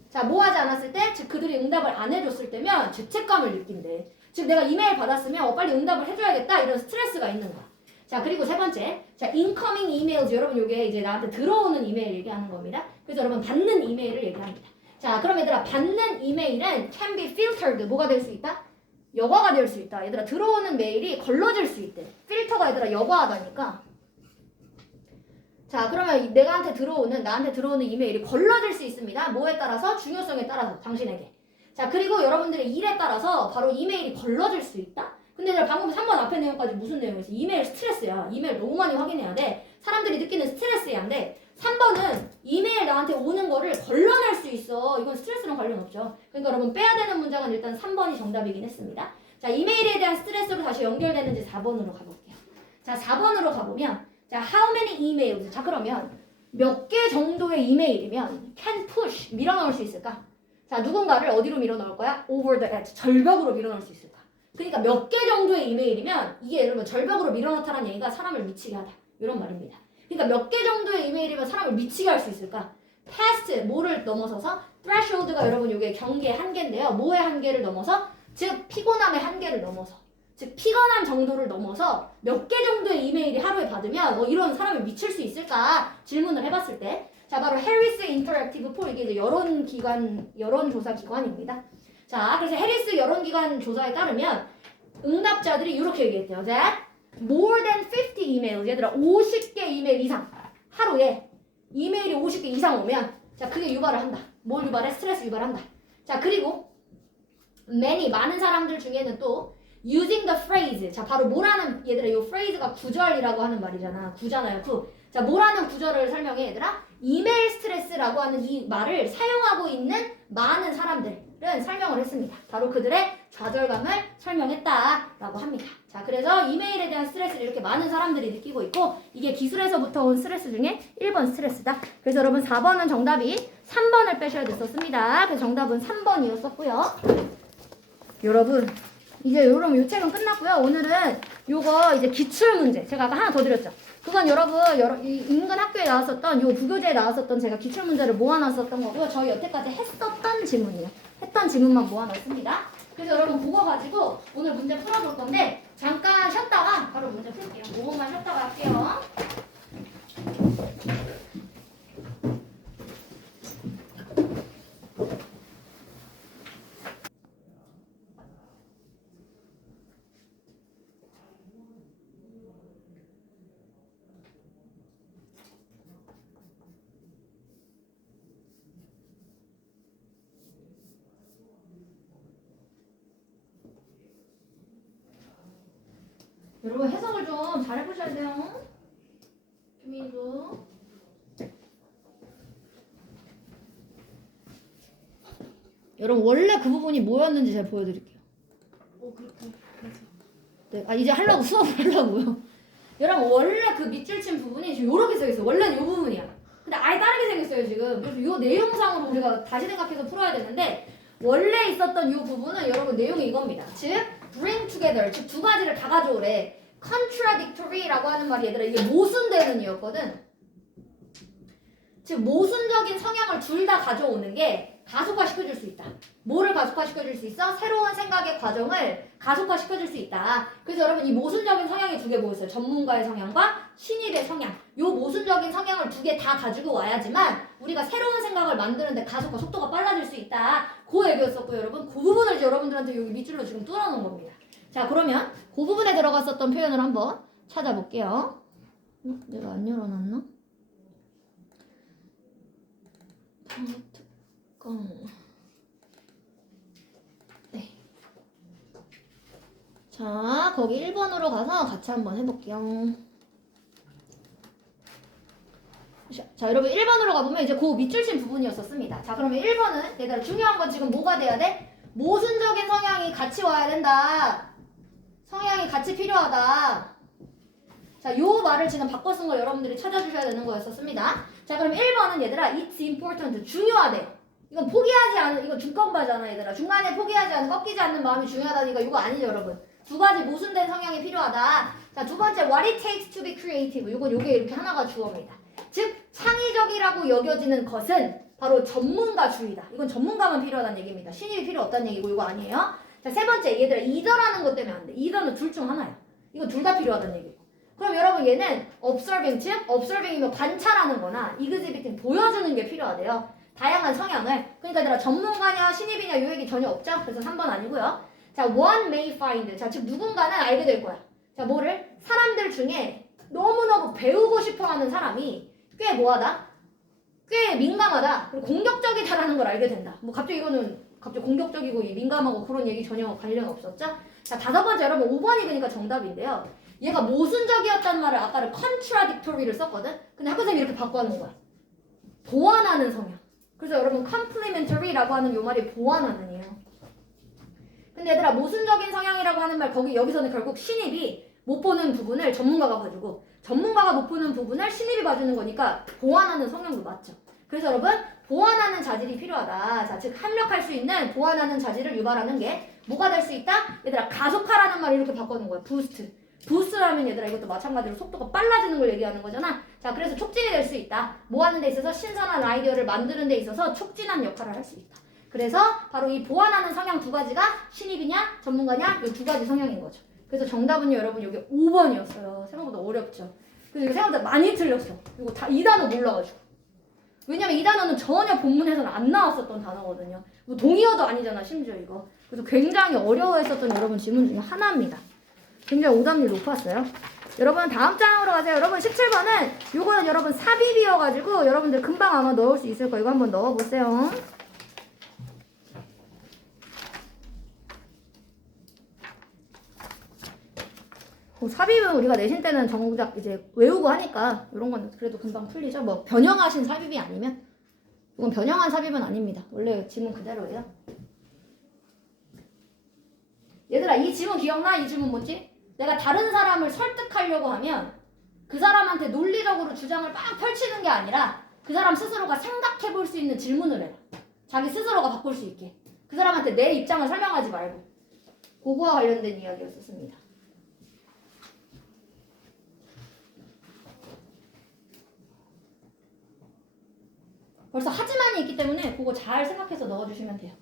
자, 뭐 하지 않았을 때? 즉 그들이 응답을 안 해줬을 때면 죄책감을 느낀대. 즉 내가 이메일 받았으면 빨리 응답을 해줘야겠다 이런 스트레스가 있는 거야. 자, 그리고 세 번째. 자, incoming emails. 여러분 요게 이제 나한테 들어오는 이메일 얘기하는 겁니다. 그래서 여러분 받는 이메일을 얘기합니다. 자, 그럼 얘들아 받는 이메일은 can be filtered. 뭐가 될 수 있다? 여과가 될 수 있다. 얘들아 들어오는 메일이 걸러질 수 있대. 필터가 얘들아 여과하다니까. 자, 그러면 나한테 들어오는 이메일이 걸러질 수 있습니다. 뭐에 따라서? 중요성에 따라서 당신에게. 자, 그리고 여러분들의 일에 따라서 바로 이메일이 걸러질 수 있다. 근데 내가 방금 3번 앞에 내용까지 무슨 내용이지? 이메일 스트레스야. 이메일 너무 많이 확인해야 돼. 사람들이 느끼는 스트레스야. 한데 3번은 이메일 나한테 오는 거를 걸러낼 수 있어. 이건 스트레스랑 관련 없죠. 그러니까 여러분 빼야 되는 문장은 일단 3번이 정답이긴 했습니다. 자, 이메일에 대한 스트레스로 다시 연결되는지 4번으로 가볼게요. 자, 4번으로 가보면 자, how many emails? 자, 그러면 몇 개 정도의 이메일이면 can push, 밀어넣을 수 있을까? 자, 누군가를 어디로 밀어넣을 거야? over the edge, 절벽으로 밀어넣을 수 있을까? 그러니까 몇 개 정도의 이메일이면 이게 예를 들면 절벽으로 밀어넣다는 얘기가 사람을 미치게 하다. 이런 말입니다. 그러니까 몇 개 정도의 이메일이면 사람을 미치게 할 수 있을까? past, 뭐를 넘어서서? threshold가 여러분 이게 경계의 한계인데요. 뭐의 한계를 넘어서? 즉 피곤함의 한계를 넘어서. 즉 피곤함 정도를 넘어서 몇 개 정도의 이메일이 하루에 받으면 이런 사람을 미칠 수 있을까 질문을 해봤을 때, 자 바로 해리스 인터랙티브 폴 이게 이제 여론조사 기관입니다. 자, 그래서 해리스 여론기관 조사에 따르면 응답자들이 이렇게 얘기했대요. That more than 50 emails, 얘들아 50개 이메일 이상 하루에 이메일이 50개 이상 오면 자 그게 유발을 한다. 뭘 유발해? 스트레스 유발한다. 자, 그리고 many 많은 사람들 중에는 또 using the phrase. 자, 바로 뭐라는 얘들아 이 phrase가 구절이라고 하는 말이잖아. 구잖아요. 구. 자, 뭐라는 구절을 설명해 얘들아? 이메일 스트레스라고 하는 이 말을 사용하고 있는 많은 사람들은 설명을 했습니다. 바로 그들의 좌절감을 설명했다라고 합니다. 자, 그래서 이메일에 대한 스트레스를 이렇게 많은 사람들이 느끼고 있고 이게 기술에서부터 온 스트레스 중에 1번 스트레스다. 그래서 여러분 4번은 정답이 3번을 빼셔야 됐었습니다. 그래서 정답은 3번이었었고요. 여러분 이제 여러분 요 책은 끝났고요. 오늘은 요거 이제 기출문제 제가 아까 하나 더 드렸죠. 그건 여러분 이 인근 학교에 나왔었던 요 부교재에 나왔었던 제가 기출문제를 모아놨었던 거고요. 저희 여태까지 했었던 지문이요. 했던 지문만 모아놨습니다. 그래서 여러분 그거 가지고 오늘 문제 풀어볼 건데 잠깐 쉬었다가 바로 문제 풀게요. 5분만 쉬었다가 할게요. 여러분 해석을 좀 잘 해보셔야 돼요. 주민도. 여러분 원래 그 부분이 뭐였는지 잘 보여드릴게요. 그렇게 해서. 네, 이제 하려고 수업을 하려고요. 여러분 원래 그 밑줄 친 부분이 지금 이렇게 써 있어. 원래는 이 부분이야. 근데 아예 다르게 생겼어요 지금. 그래서 이 내용상으로 우리가 다시 생각해서 풀어야 되는데 원래 있었던 이 부분은 여러분 내용이 이겁니다. 즉 bring together, 즉 두 가지를 다 가져오래. contradictory라고 하는 말이 얘들아 이게 모순되는 이었거든. 즉 모순적인 성향을 둘 다 가져오는 게 가속화시켜줄 수 있다. 뭐를 가속화시켜줄 수 있어? 새로운 생각의 과정을 가속화시켜줄 수 있다. 그래서 여러분 이 모순적인 성향이 두 개 뭐였어요? 전문가의 성향과 신입의 성향. 요 모순적인 성향을 두 개 다 가지고 와야지만 우리가 새로운 생각을 만드는데 가속화 속도가 빨라질 수 있다. 그 얘기였었고요 여러분. 그 부분을 이제 여러분들한테 여기 밑줄로 지금 뚫어놓은 겁니다. 자 그러면 그 부분에 들어갔었던 표현을 한번 찾아볼게요. 내가 안 열어놨나? 네. 자, 거기 1번으로 가서 같이 한번 해볼게요. 자, 여러분 1번으로 가보면 이제 그 밑줄 친 부분이었었습니다. 자, 그러면 1번은 얘들아 중요한 건 지금 뭐가 돼야 돼? 모순적인 성향이 같이 와야 된다. 성향이 같이 필요하다. 자, 요 말을 지금 바꿔 쓴 걸 여러분들이 찾아주셔야 되는 거였었습니다. 자, 그럼 1번은 얘들아 it's important, 중요하대요. 이건 포기하지 않은, 이건 중건바잖아 얘들아. 중간에 포기하지 않은, 꺾이지 않는 마음이 중요하다니까 이거 아니죠 여러분. 두 가지 모순된 성향이 필요하다. 자, 두 번째 what it takes to be creative. 이건 요게 이렇게 하나가 주어입니다. 즉 창의적이라고 여겨지는 것은 바로 전문가주의다. 이건 전문가만 필요하다는 얘기입니다. 신입이 필요 없다는 얘기고 이거 아니에요. 자, 세 번째 얘들아 이더라는 것 때문에 안 돼. 이더는 둘 중 하나야. 이건 둘 다 필요하다는 얘기고. 그럼 여러분 얘는 observing, 즉 observing이면 관찰하는 거나 exhibiting, 보여주는 게 필요하대요. 다양한 성향을. 그러니까 얘들아 전문가냐 신입이냐 이 얘기 전혀 없죠. 그래서 3번 아니고요. 자, one may find, 자, 즉 누군가는 알게 될 거야. 자, 뭐를? 사람들 중에 너무너무 배우고 싶어하는 사람이 꽤 뭐하다? 꽤 민감하다. 그리고 공격적이다라는 걸 알게 된다. 뭐 갑자기 이거는 갑자기 공격적이고 민감하고 그런 얘기 전혀 관련 없었죠? 자, 다섯 번째 여러분 5번이 그러니까 정답인데요. 얘가 모순적이었단 말을 아까를 contradictory를 썼거든? 근데 학교생이 이렇게 바꿔놓은 거야. 보완하는 성향. 그래서 여러분 complementary라고 하는 요 말이 보완하는이에요. 근데 얘들아 모순적인 성향이라고 하는 말 거기 여기서는 결국 신입이 못 보는 부분을 전문가가 봐주고 전문가가 못 보는 부분을 신입이 봐주는 거니까 보완하는 성향도 맞죠. 그래서 여러분 보완하는 자질이 필요하다. 자, 즉 합력할 수 있는 보완하는 자질을 유발하는 게 뭐가 될 수 있다? 얘들아 가속화라는 말을 이렇게 바꿔놓은 거야. 부스트. 부스트라면 얘들아 이것도 마찬가지로 속도가 빨라지는 걸 얘기하는 거잖아. 자, 그래서 촉진이 될 수 있다. 뭐 하는 데 있어서 신선한 아이디어를 만드는 데 있어서 촉진한 역할을 할 수 있다. 그래서 바로 이 보완하는 성향 두 가지가 신입이냐 전문가냐 이 두 가지 성향인 거죠. 그래서 정답은요 여러분 여기 5번이었어요. 생각보다 어렵죠. 그래서 이거 생각보다 많이 틀렸어. 이거 다 이 단어 몰라가지고. 왜냐면 이 단어는 전혀 본문에서는 안 나왔었던 단어거든요. 뭐 동의어도 아니잖아 심지어 이거. 그래서 굉장히 어려워했었던 여러분 질문 중에 하나입니다. 굉장히 오답률 높았어요. 여러분 다음 장으로 가세요. 여러분 17번은 요거는 여러분 삽입이어가지고 여러분들 금방 아마 넣을 수 있을 거예요. 이거 한번 넣어보세요. 삽입은 우리가 내신 때는 정작 이제 외우고 하니까 이런 건 그래도 금방 풀리죠. 뭐 변형하신 삽입이 아니면 이건 변형한 삽입은 아닙니다. 원래 지문 그대로예요. 얘들아 이 지문 기억나? 이 지문 뭐지? 내가 다른 사람을 설득하려고 하면 그 사람한테 논리적으로 주장을 막 펼치는 게 아니라 그 사람 스스로가 생각해 볼 수 있는 질문을 해라. 자기 스스로가 바꿀 수 있게. 그 사람한테 내 입장을 설명하지 말고. 그거와 관련된 이야기였었습니다. 벌써 하지만이 있기 때문에 그거 잘 생각해서 넣어주시면 돼요.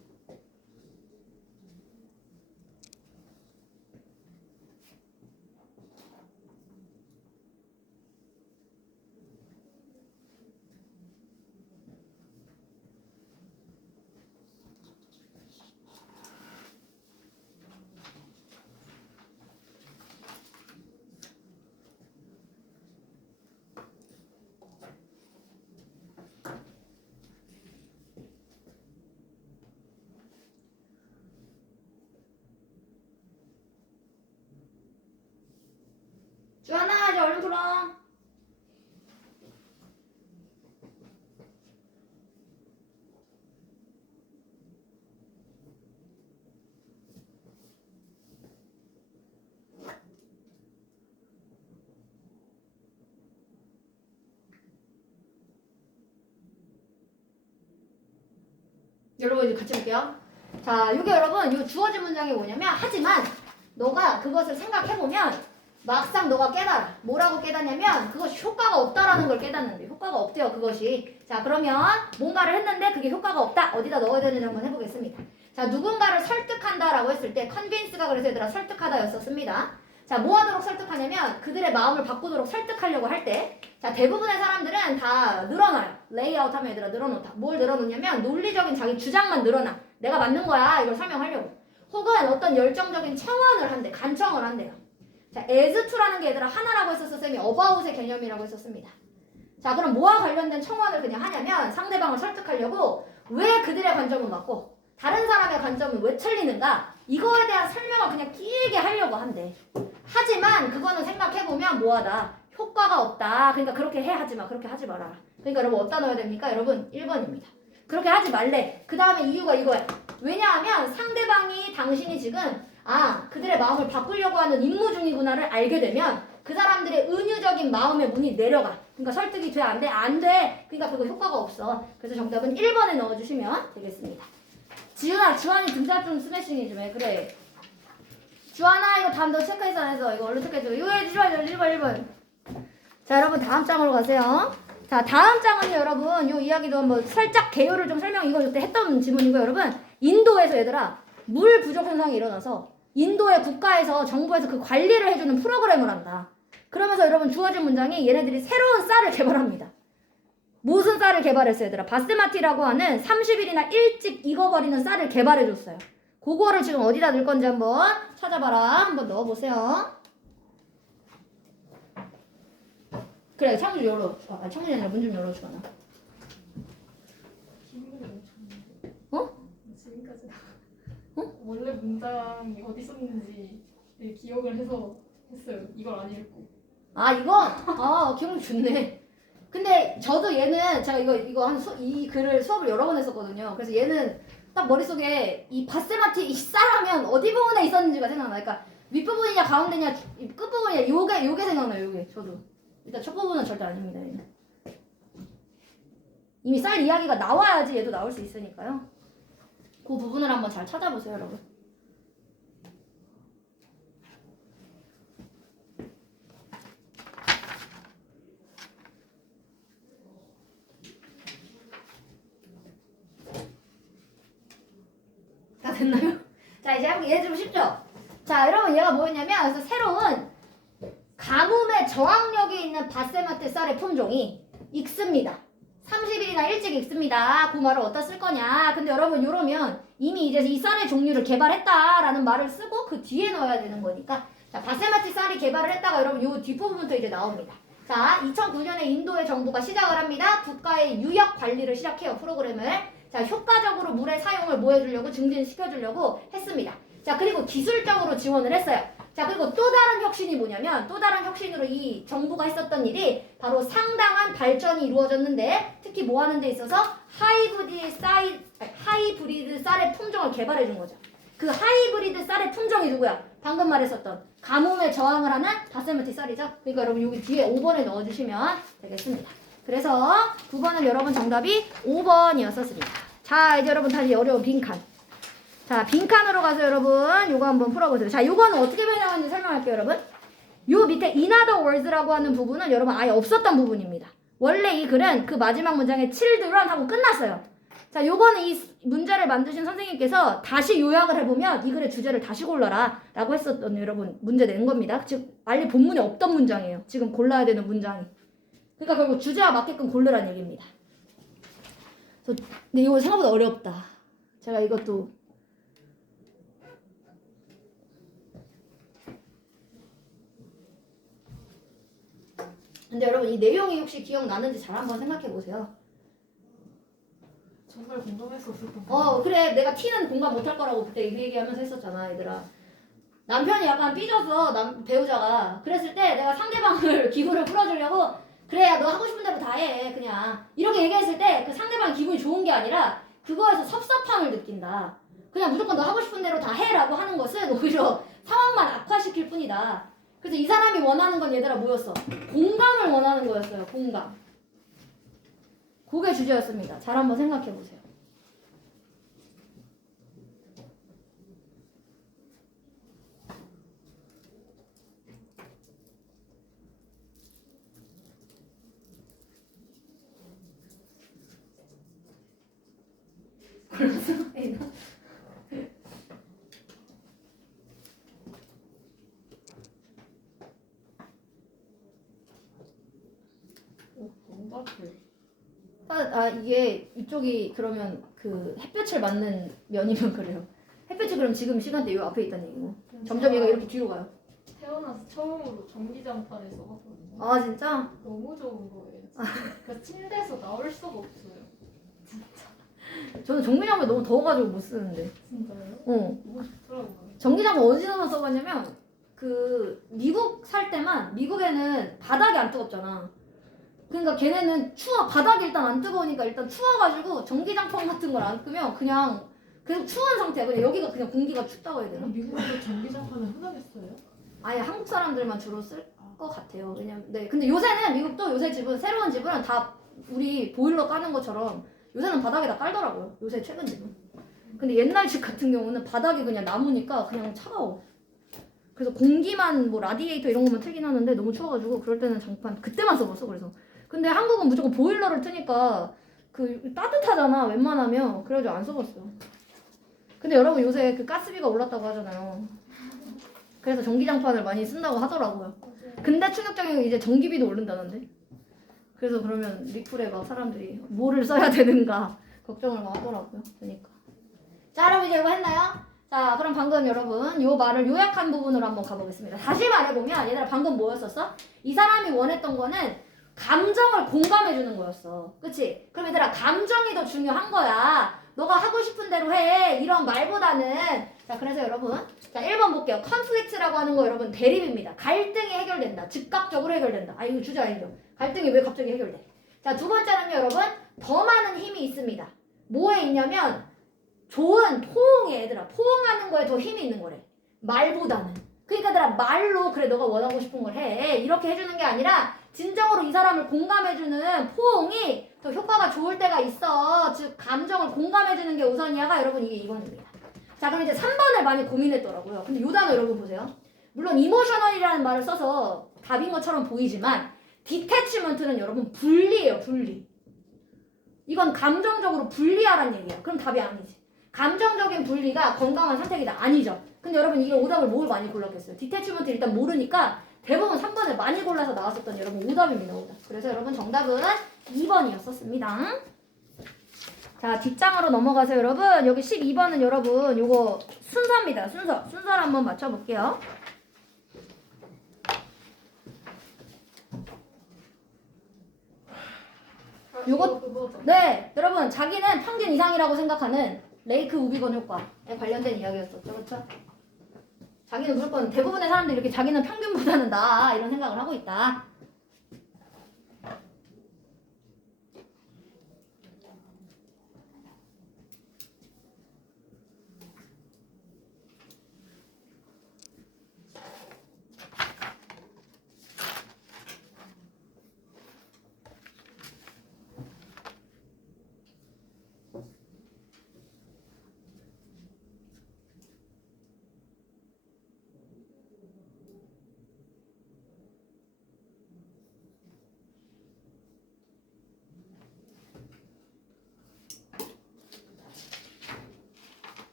여러분 이제 같이 볼게요. 자, 이게 여러분 이 주어진 문장이 뭐냐면 하지만 너가 그것을 생각해보면 막상 너가 깨달아. 뭐라고 깨닫냐면 그것이 효과가 없다라는 걸 깨닫는데 효과가 없대요 그것이. 자, 그러면 뭔가를 했는데 그게 효과가 없다. 어디다 넣어야 되는지 한번 해보겠습니다. 자, 누군가를 설득한다라고 했을 때 convince가 그래서 얘들아 설득하다였었습니다. 자, 뭐 하도록 설득하냐면 그들의 마음을 바꾸도록 설득하려고 할 때 자, 대부분의 사람들은 다 늘어나요. 레이아웃 하면 얘들아 늘어놓다. 뭘 늘어놓냐면 논리적인 자기 주장만 늘어나. 내가 맞는 거야 이걸 설명하려고. 혹은 어떤 열정적인 청원을 한대. 간청을 한대요. 자, as to라는 게 얘들아 하나라고 했었어. 쌤이 about의 개념이라고 했었습니다. 자, 그럼 뭐와 관련된 청원을 그냥 하냐면 상대방을 설득하려고 왜 그들의 관점은 맞고 다른 사람의 관점은 왜 틀리는가 이거에 대한 설명을 그냥 길게 하려고 한대. 하지만 그거는 생각해보면 뭐하다 효과가 없다. 그러니까 그렇게 해 하지 마. 그렇게 하지 말아라. 그러니까 여러분 어디다 넣어야 됩니까? 여러분 1번입니다. 그렇게 하지 말래. 그 다음에 이유가 이거야. 왜냐하면 상대방이 당신이 지금 그들의 마음을 바꾸려고 하는 임무 중이구나를 알게 되면 그 사람들의 은유적인 마음의 문이 내려가. 그러니까 설득이 돼? 안 돼? 안 돼. 그러니까 그거 효과가 없어. 그래서 정답은 1번에 넣어주시면 되겠습니다. 지훈아, 주한이 등자 좀 스매싱이 좀 해. 그래. 주한아, 이거 다음 너 체크해서 안 해서 이거 얼른 체크해줘. 이거 해주지 마. 1번. 자, 여러분 다음 장으로 가세요. 자, 다음 장은 여러분 요 이야기도 한번 살짝 개요를 좀 이거 그때 했던 지문이고요. 여러분 인도에서 얘들아 물 부족 현상이 일어나서 인도의 국가에서 정부에서 그 관리를 해주는 프로그램을 한다. 그러면서 여러분 주어진 문장이 얘네들이 새로운 쌀을 개발합니다. 무슨 쌀을 개발했어요 얘들아? 바스마티라고 하는 30일이나 일찍 익어버리는 쌀을 개발해줬어요. 그거를 지금 어디다 넣을 건지 한번 찾아봐라. 한번 넣어보세요. 그래, 창문 열어. 창문이 아니라 문 좀 열어주거나. 어? 지금까지 어? 원래 문장이 어디 있었는지 되게 기억을 해서 했어요. 이걸 안 읽고. 이건? 기억 좋네. 근데 저도 얘는 제가 이거 이 글을 수업을 여러 번 했었거든요. 그래서 얘는 딱 머릿속에 이 바스마티 이 쌀하면 어디 부분에 있었는지가 생각나. 그러니까 윗부분이냐 가운데냐 끝부분이냐 요게 생각나요. 요게 저도. 일단 첫 부분은 절대 아닙니다. 얘는. 이미 쌀 이야기가 나와야지 얘도 나올 수 있으니까요. 그 부분을 한번 잘 찾아보세요, 여러분. 다 됐나요? 자, 이제 얘 좀 쉽죠? 자, 여러분 얘가 뭐였냐면 그래서 새로운 가뭄에 저항력이 있는 바세마티 쌀의 품종이 익습니다. 30일이나 일찍 익습니다. 그 말을 어디다 쓸 거냐. 근데 여러분 이러면 이미 이제 이 쌀의 종류를 개발했다라는 말을 쓰고 그 뒤에 넣어야 되는 거니까 자, 바세마티 쌀이 개발을 했다가 여러분 요 뒷부분부터 이제 나옵니다. 자, 2009년에 인도의 정부가 시작을 합니다. 국가의 유역 관리를 시작해요. 프로그램을. 자, 효과적으로 물의 사용을 뭐 해주려고 증진시켜주려고 했습니다. 자, 그리고 기술적으로 지원을 했어요. 자, 그리고 또 다른 혁신이 뭐냐면 또 다른 혁신으로 이 정부가 했었던 일이 바로 상당한 발전이 이루어졌는데 특히 뭐 하는 데 있어서 하이브리드 쌀의 품종을 개발해 준 거죠. 그 하이브리드 쌀의 품종이 누구야? 방금 말했었던 가뭄에 저항을 하는 바스마티 쌀이죠. 그러니까 여러분 여기 뒤에 5번에 넣어주시면 되겠습니다. 그래서 9번은 여러분 정답이 5번이었었습니다. 자, 이제 여러분 다시 어려운 빈칸. 자, 빈칸으로 가서 여러분 요거 한번 풀어보세요. 자, 요거는 어떻게 변형하는지 설명할게요, 여러분. 요 밑에 in other words라고 하는 부분은 여러분 아예 없었던 부분입니다. 원래 이 글은 그 마지막 문장에 children 하고 끝났어요. 자, 요거는 이 문제를 만드신 선생님께서 다시 요약을 해보면 이 글의 주제를 다시 골라라 라고 했었던 여러분 문제 낸 겁니다. 즉 원래 본문에 없던 문장이에요. 지금 골라야 되는 문장이. 그러니까 결국 주제와 맞게끔 고르라는 얘기입니다. 근데 이거 생각보다 어렵다. 제가 이것도 근데 여러분 이 내용이 혹시 기억나는지 잘 한번 생각해 보세요. 정말 공감했었을 그래 내가 T는 공감 못할 거라고 그때 그 얘기하면서 했었잖아 얘들아. 남편이 약간 삐져서 배우자가 그랬을 때 내가 상대방을 기분을 풀어주려고 그래 야 너 하고 싶은 대로 다 해 그냥 이렇게 얘기했을 때 그 상대방이 기분이 좋은 게 아니라 그거에서 섭섭함을 느낀다. 그냥 무조건 너 하고 싶은 대로 다 해라고 하는 것은 오히려 상황만 악화시킬 뿐이다. 그래서 이 사람이 원하는 건 얘들아 뭐였어? 공감을 원하는 거였어요. 공감. 그게 주제였습니다. 잘 한번 생각해 보세요. 골랐어? 에이나? 정답을. 이게 이쪽이 그러면 그 햇볕을 맞는 면이면 그래요. 햇볕이 그럼 지금 시간대 이 앞에 있다는 얘기고. 점점 얘가 이렇게 뒤로 가요. 태어나서 처음으로 전기장판을 써봤거든요. 아 진짜? 너무 좋은 거예요. 그 침대에서 나올 수가 없어요. 저는 전기장판 너무 더워가지고 못 쓰는데. 진짜요? 어. 너무 좋더라고요. 전기장판 어디서 써봤냐면 그 미국 살 때만 미국에는 바닥이 안 뜨겁잖아. 그러니까 걔네는 추워 바닥이 일단 안 뜨거우니까 일단 추워가지고 전기장판 같은 걸 안 끄면 그냥 계속 추운 상태야. 그냥 여기가 그냥 공기가 춥다고 해야 되나? 미국에서 전기장판을 흔하겠어요? 아예 한국 사람들만 주로 쓸 것 같아요. 왜냐면 네 근데 요새는 미국도 요새 집은 새로운 집은 다 우리 보일러 까는 것처럼 요새는 바닥에다 깔더라고요. 요새 최근 집은. 근데 옛날 집 같은 경우는 바닥이 그냥 나무니까 그냥 차가워. 그래서 공기만 뭐 라디에이터 이런 것만 틀긴 하는데 너무 추워가지고 그럴 때는 장판 그때만 써봤어. 그래서 근데 한국은 무조건 보일러를 트니까 그 따뜻하잖아 웬만하면. 그래가지고 안 써봤어. 근데 여러분 요새 그 가스비가 올랐다고 하잖아요. 그래서 전기장판을 많이 쓴다고 하더라고요. 근데 충격적인 건 이제 전기비도 오른다는데. 그래서 그러면 리플에 막 사람들이 뭐를 써야 되는가 걱정을 막 하더라고요. 그러니까. 자, 여러분 이제 이거 했나요? 자, 그럼 방금 여러분 요 말을 요약한 부분으로 한번 가보겠습니다. 다시 말해보면 얘들아 방금 뭐였었어? 이 사람이 원했던 거는 감정을 공감해주는 거였어. 그치? 그럼 얘들아 감정이 더 중요한 거야. 너가 하고 싶은 대로 해. 이런 말보다는. 자, 그래서 여러분 자 1번 볼게요. 컨플릭트라고 하는 거 여러분 대립입니다. 갈등이 해결된다. 즉각적으로 해결된다. 아 이거 주제 아니죠? 갈등이 왜 갑자기 해결돼? 자, 두 번째는요 여러분 더 많은 힘이 있습니다. 뭐에 있냐면 좋은 포옹에 얘들아 포옹하는 거에 더 힘이 있는 거래. 말보다는. 그러니까 얘들아 말로 그래 너가 원하고 싶은 걸 해. 이렇게 해주는 게 아니라 진정으로 이 사람을 공감해주는 포옹이 더 효과가 좋을 때가 있어. 즉 감정을 공감해주는 게 우선이야가 여러분 이게 2번입니다. 자 그럼 이제 3번을 많이 고민했더라고요. 근데 요 단어 여러분 보세요. 물론 이모셔널이라는 말을 써서 답인 것처럼 보이지만 디태치먼트는 여러분 분리예요. 분리. 이건 감정적으로 분리하라는 얘기야. 그럼 답이 아니지. 감정적인 분리가 건강한 선택이다. 아니죠. 근데 여러분 이게 오답을 뭘 많이 골랐겠어요? 디태치먼트 일단 모르니까 대부분 3번을 많이 골라서 나왔었던 여러분 오답입니다. 오답. 그래서 여러분 정답은 2번이었었습니다. 자 뒷장으로 넘어가세요 여러분. 여기 12번은 여러분 요거 순서입니다. 순서를 한번 맞춰볼게요. 요거 그거죠. 네 여러분 자기는 평균 이상이라고 생각하는 레이크 우비건 효과에 관련된 이야기였었죠. 그렇죠? 자기는 무조건 대부분의 사람들이 이렇게 자기는 평균보다는 나아 이런 생각을 하고 있다.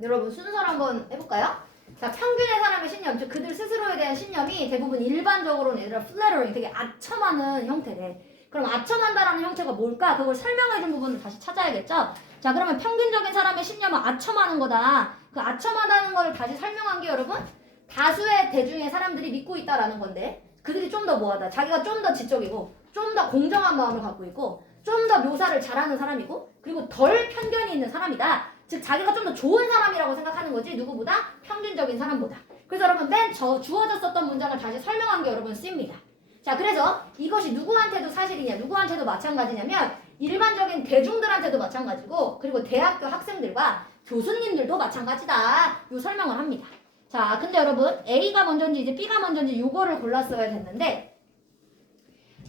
여러분 순서를 한번 해볼까요? 자, 평균의 사람의 신념, 즉 그들 스스로에 대한 신념이 대부분 일반적으로는 얘들아 플래러링, 되게 아첨하는 형태래. 그럼 아첨한다라는 형태가 뭘까? 그걸 설명해준 부분을 다시 찾아야겠죠? 자, 그러면 평균적인 사람의 신념은 아첨하는 거다. 그 아첨하다는 거를 다시 설명한 게 여러분 다수의 대중의 사람들이 믿고 있다라는 건데 그들이 좀 더 뭐하다. 자기가 좀 더 지적이고 좀 더 공정한 마음을 갖고 있고 좀 더 묘사를 잘하는 사람이고 그리고 덜 편견이 있는 사람이다. 즉 자기가 좀 더 좋은 사람이라고 생각하는 거지 누구보다 평균적인 사람보다. 그래서 여러분 주어졌었던 문장을 다시 설명한 게 여러분 C입니다. 자, 그래서 이것이 누구한테도 사실이냐, 누구한테도 마찬가지냐면 일반적인 대중들한테도 마찬가지고 그리고 대학교 학생들과 교수님들도 마찬가지다. 요 설명을 합니다. 자, 근데 여러분 A가 먼저인지 이제 B가 먼저인지 요거를 골랐어야 됐는데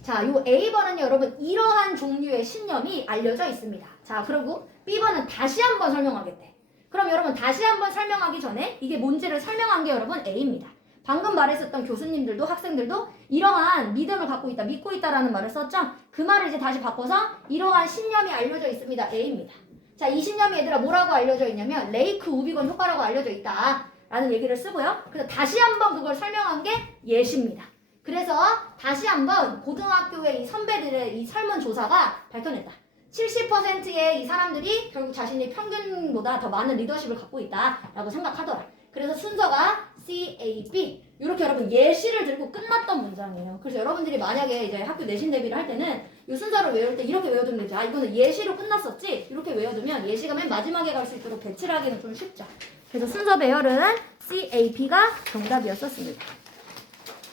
자, 요 A번은요 여러분 이러한 종류의 신념이 알려져 있습니다. 자, 그리고 B번은 다시 한번 설명하겠대. 그럼 여러분 다시 한번 설명하기 전에 이게 뭔지를 설명한 게 여러분 A입니다. 방금 말했었던 교수님들도 학생들도 이러한 믿음을 갖고 있다, 믿고 있다라는 말을 썼죠? 그 말을 이제 다시 바꿔서 이러한 신념이 알려져 있습니다. A입니다. 자, 이 신념이 얘들아 뭐라고 알려져 있냐면 레이크 우비건 효과라고 알려져 있다 라는 얘기를 쓰고요. 그래서 다시 한번 그걸 설명한 게 예시입니다. 그래서 다시 한번 고등학교의 이 선배들의 이 설문조사가 밝혀냈다. 70%의 이 사람들이 결국 자신이 평균보다 더 많은 리더십을 갖고 있다라고 생각하더라. 그래서 순서가 C, A, B 이렇게 여러분 예시를 들고 끝났던 문장이에요. 그래서 여러분들이 만약에 이제 학교 내신 대비를 할 때는 이 순서를 외울 때 이렇게 외워두면 되죠. 아, 이거는 예시로 끝났었지? 이렇게 외워두면 예시가 맨 마지막에 갈 수 있도록 배치를 하기는 좀 쉽죠. 그래서 순서 배열은 C, A, B가 정답이었었습니다.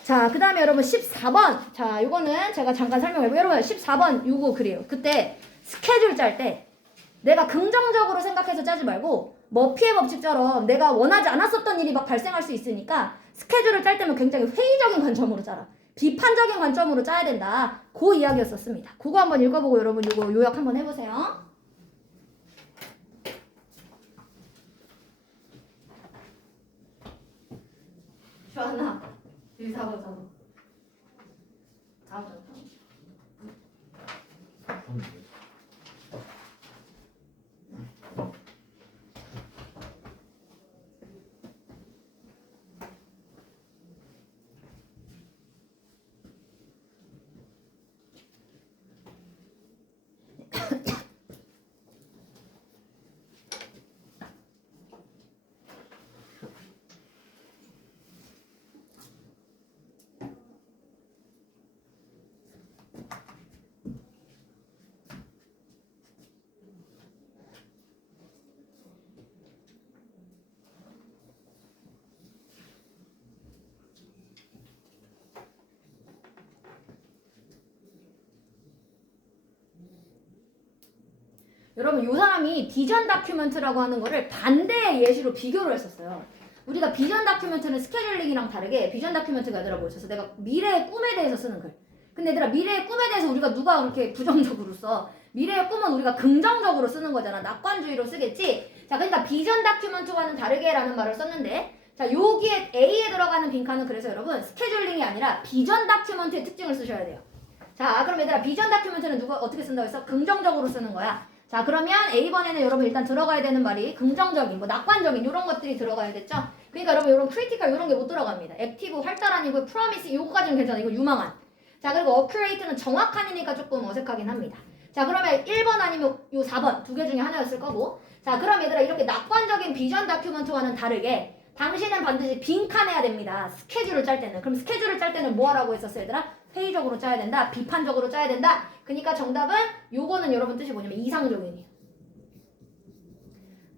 자, 그 다음에 여러분 14번. 자, 요거는 제가 잠깐 설명해볼게요. 여러분 14번 요거 그래요. 그때 스케줄 짤 때 내가 긍정적으로 생각해서 짜지 말고 머피의 법칙처럼 내가 원하지 않았었던 일이 막 발생할 수 있으니까 스케줄을 짤 때면 굉장히 회의적인 관점으로 짜라. 비판적인 관점으로 짜야 된다. 그 이야기였었습니다. 그거 한번 읽어보고 여러분 요거 요약 한번 해보세요. 주하나 1, 4번 4번 4번 여러분 이 사람이 비전 다큐멘트라고 하는 거를 반대의 예시로 비교를 했었어요. 우리가 비전 다큐멘트는 스케줄링이랑 다르게 비전 다큐멘트가 얘들아 뭐였어? 내가 미래의 꿈에 대해서 쓰는 글. 근데 얘들아 미래의 꿈에 대해서 우리가 누가 그렇게 부정적으로 써? 미래의 꿈은 우리가 긍정적으로 쓰는 거잖아. 낙관주의로 쓰겠지? 자, 그러니까 비전 다큐멘트와는 다르게 라는 말을 썼는데 자, 여기에 A에 들어가는 빈칸은 그래서 여러분 스케줄링이 아니라 비전 다큐멘트의 특징을 쓰셔야 돼요. 자, 그럼 얘들아 비전 다큐멘트는 누가 어떻게 쓴다고 했어? 긍정적으로 쓰는 거야. 자, 그러면 A번에는 여러분 일단 들어가야 되는 말이 긍정적인, 뭐 낙관적인 이런 것들이 들어가야겠죠? 그러니까 여러분 이런 크리티컬 이런 게 못 들어갑니다. 액티브, 활달한이고 프로미스 요거까지는 괜찮아. 이거 유망한. 자, 그리고 어큐레이트는 정확한이니까 조금 어색하긴 합니다. 자, 그러면 1번 아니면 요 4번 두 개 중에 하나였을 거고. 자, 그럼 얘들아 이렇게 낙관적인 비전 다큐멘트와는 다르게 당신은 반드시 빈칸해야 됩니다. 스케줄을 짤 때는. 그럼 스케줄을 짤 때는 뭐 하라고 했었어요, 얘들아? 회의적으로 짜야 된다. 비판적으로 짜야 된다. 그러니까 정답은 요거는 여러분 뜻이 뭐냐면 이상적인이에요.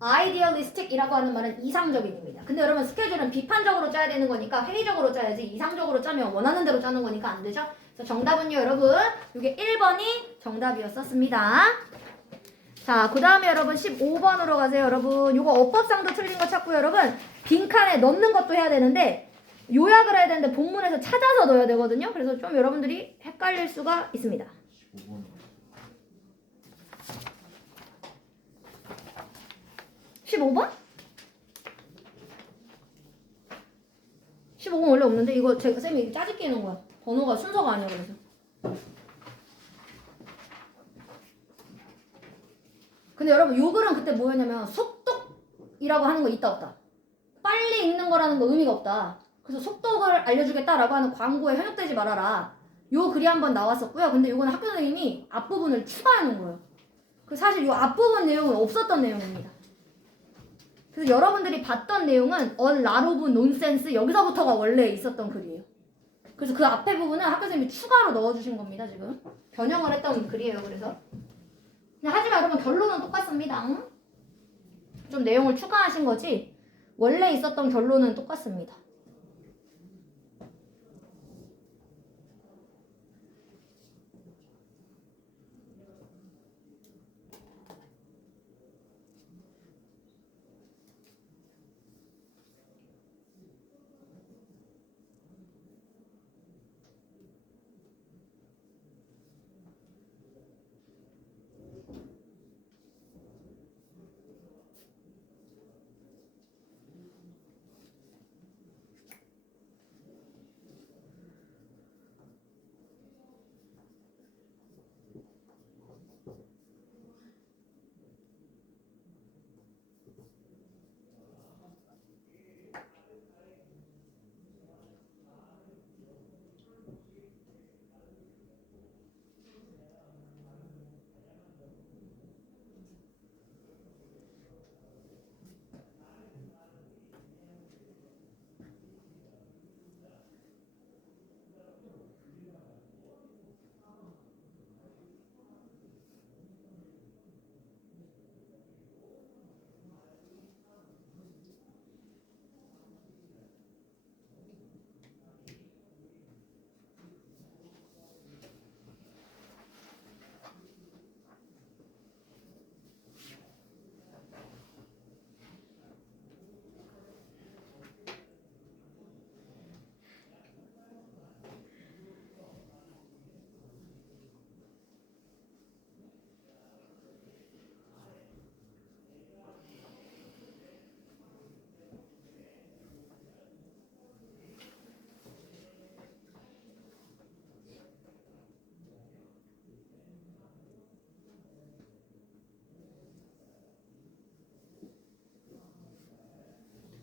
idealistic이라고 하는 말은 이상적인입니다. 근데 여러분 스케줄은 비판적으로 짜야 되는 거니까 회의적으로 짜야지 이상적으로 짜면 원하는 대로 짜는 거니까 안 되죠. 그래서 정답은요 여러분 이게 1번이 정답이었었습니다. 자, 그 다음에 여러분 15번으로 가세요. 여러분 요거 어법상도 틀린 거 찾고요. 여러분 빈칸에 넣는 것도 해야 되는데 요약을 해야 되는데 본문에서 찾아서 넣어야 되거든요. 그래서 좀 여러분들이 헷갈릴 수가 있습니다. 15번? 15번 원래 없는데 이거 제가 쌤이 짜집기 해놓은 거야. 번호가 순서가 아니야 그래서. 근데 여러분 요 글은 그때 뭐였냐면 속독이라고 하는 거 있다 없다. 빨리 읽는 거라는 거 의미가 없다. 그래서 속독을 알려주겠다라고 하는 광고에 현혹되지 말아라. 요 글이 한번 나왔었고요. 근데 요거는 학교 선생님이 앞부분을 추가해 놓은 거예요. 그 사실 요 앞부분 내용은 없었던 내용입니다. 그래서 여러분들이 봤던 내용은 a lot of nonsense 여기서부터가 원래 있었던 글이에요. 그래서 그 앞에 부분은 학교 선생님이 추가로 넣어주신 겁니다. 지금 변형을 했던 글이에요. 그래서 근데 하지만 여러분 결론은 똑같습니다. 응? 좀 내용을 추가하신 거지 원래 있었던 결론은 똑같습니다.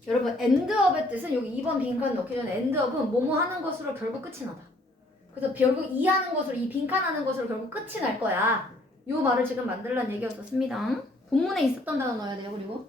여러분 endup의 뜻은 여기 2번 빈칸 넣기 전에 endup은 뭐뭐 하는 것으로 결국 끝이 나다. 그래서 결국 이 하는 것으로 이 빈칸 하는 것으로 결국 끝이 날 거야. 요 말을 지금 만들란 얘기였었습니다. 본문에 있었던 단어 넣어야 돼요. 그리고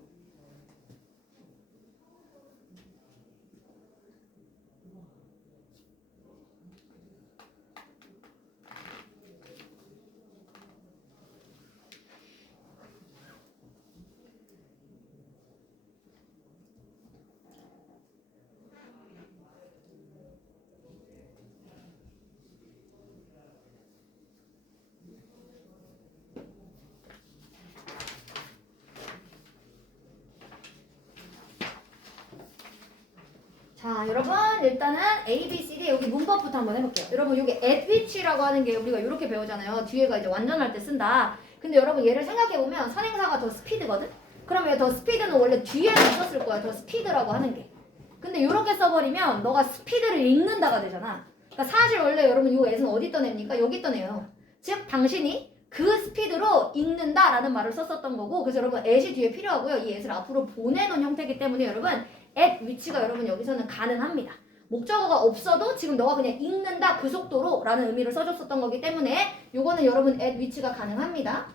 자, 여러분 일단은 A, B, C, D 여기 문법부터 한번 해볼게요. 여러분 여기 at which라고 하는 게 우리가 이렇게 배우잖아요. 뒤에가 이제 완전할 때 쓴다. 근데 여러분 얘를 생각해보면 선행사가 더 스피드거든? 그러면 더 스피드는 원래 뒤에 있었을 거야. 더 스피드라고 하는 게. 근데 이렇게 써버리면 너가 스피드를 읽는다가 되잖아. 그러니까 사실 원래 여러분 이 at은 어디 떠냅니까? 여기 떠내요. 즉 당신이 그 스피드로 읽는다라는 말을 썼었던 거고, 그래서 여러분 at이 뒤에 필요하고요. 이 at을 앞으로 보내놓은 형태이기 때문에 여러분 at 위치가 여러분 여기서는 가능합니다. 목적어가 없어도 지금 너가 그냥 읽는다 그 속도로 라는 의미를 써줬었던 거기 때문에 요거는 여러분 at 위치가 가능합니다.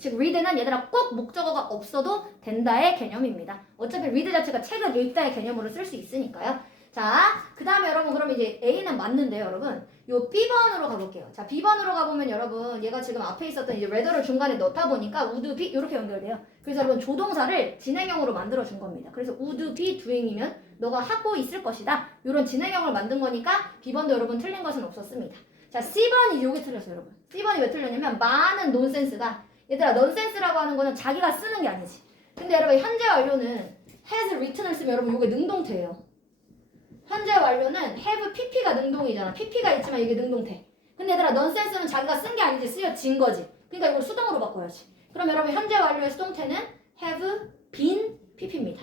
즉 read는 얘들아 꼭 목적어가 없어도 된다의 개념입니다. 어차피 read 자체가 책을 읽다의 개념으로 쓸 수 있으니까요. 자, 그 다음에 여러분 그럼 이제 A는 맞는데요, 여러분. 요 B번으로 가볼게요. 자, B번으로 가보면 여러분 얘가 지금 앞에 있었던 이제 whether를 중간에 넣다 보니까 would be 이렇게 연결돼요. 그래서 여러분 조동사를 진행형으로 만들어 준 겁니다. 그래서 would be doing이면 너가 하고 있을 것이다. 이런 진행형을 만든 거니까 B번도 여러분 틀린 것은 없었습니다. 자, C번이 요게 틀렸어요, 여러분. C번이 왜 틀렸냐면 많은 논센스가 얘들아 넌센스라고 하는 거는 자기가 쓰는 게 아니지. 근데 여러분 현재 완료는 has written을 쓰면 여러분 요게 능동태예요. 현재 완료는 have pp가 능동이잖아. pp가 있지만 이게 능동태. 근데 얘들아 넌센스는 자기가 쓴 게 아니지 쓰여진 거지. 그러니까 이걸 수동으로 바꿔야지. 그럼 여러분 현재 완료의 수동태는 have been pp입니다.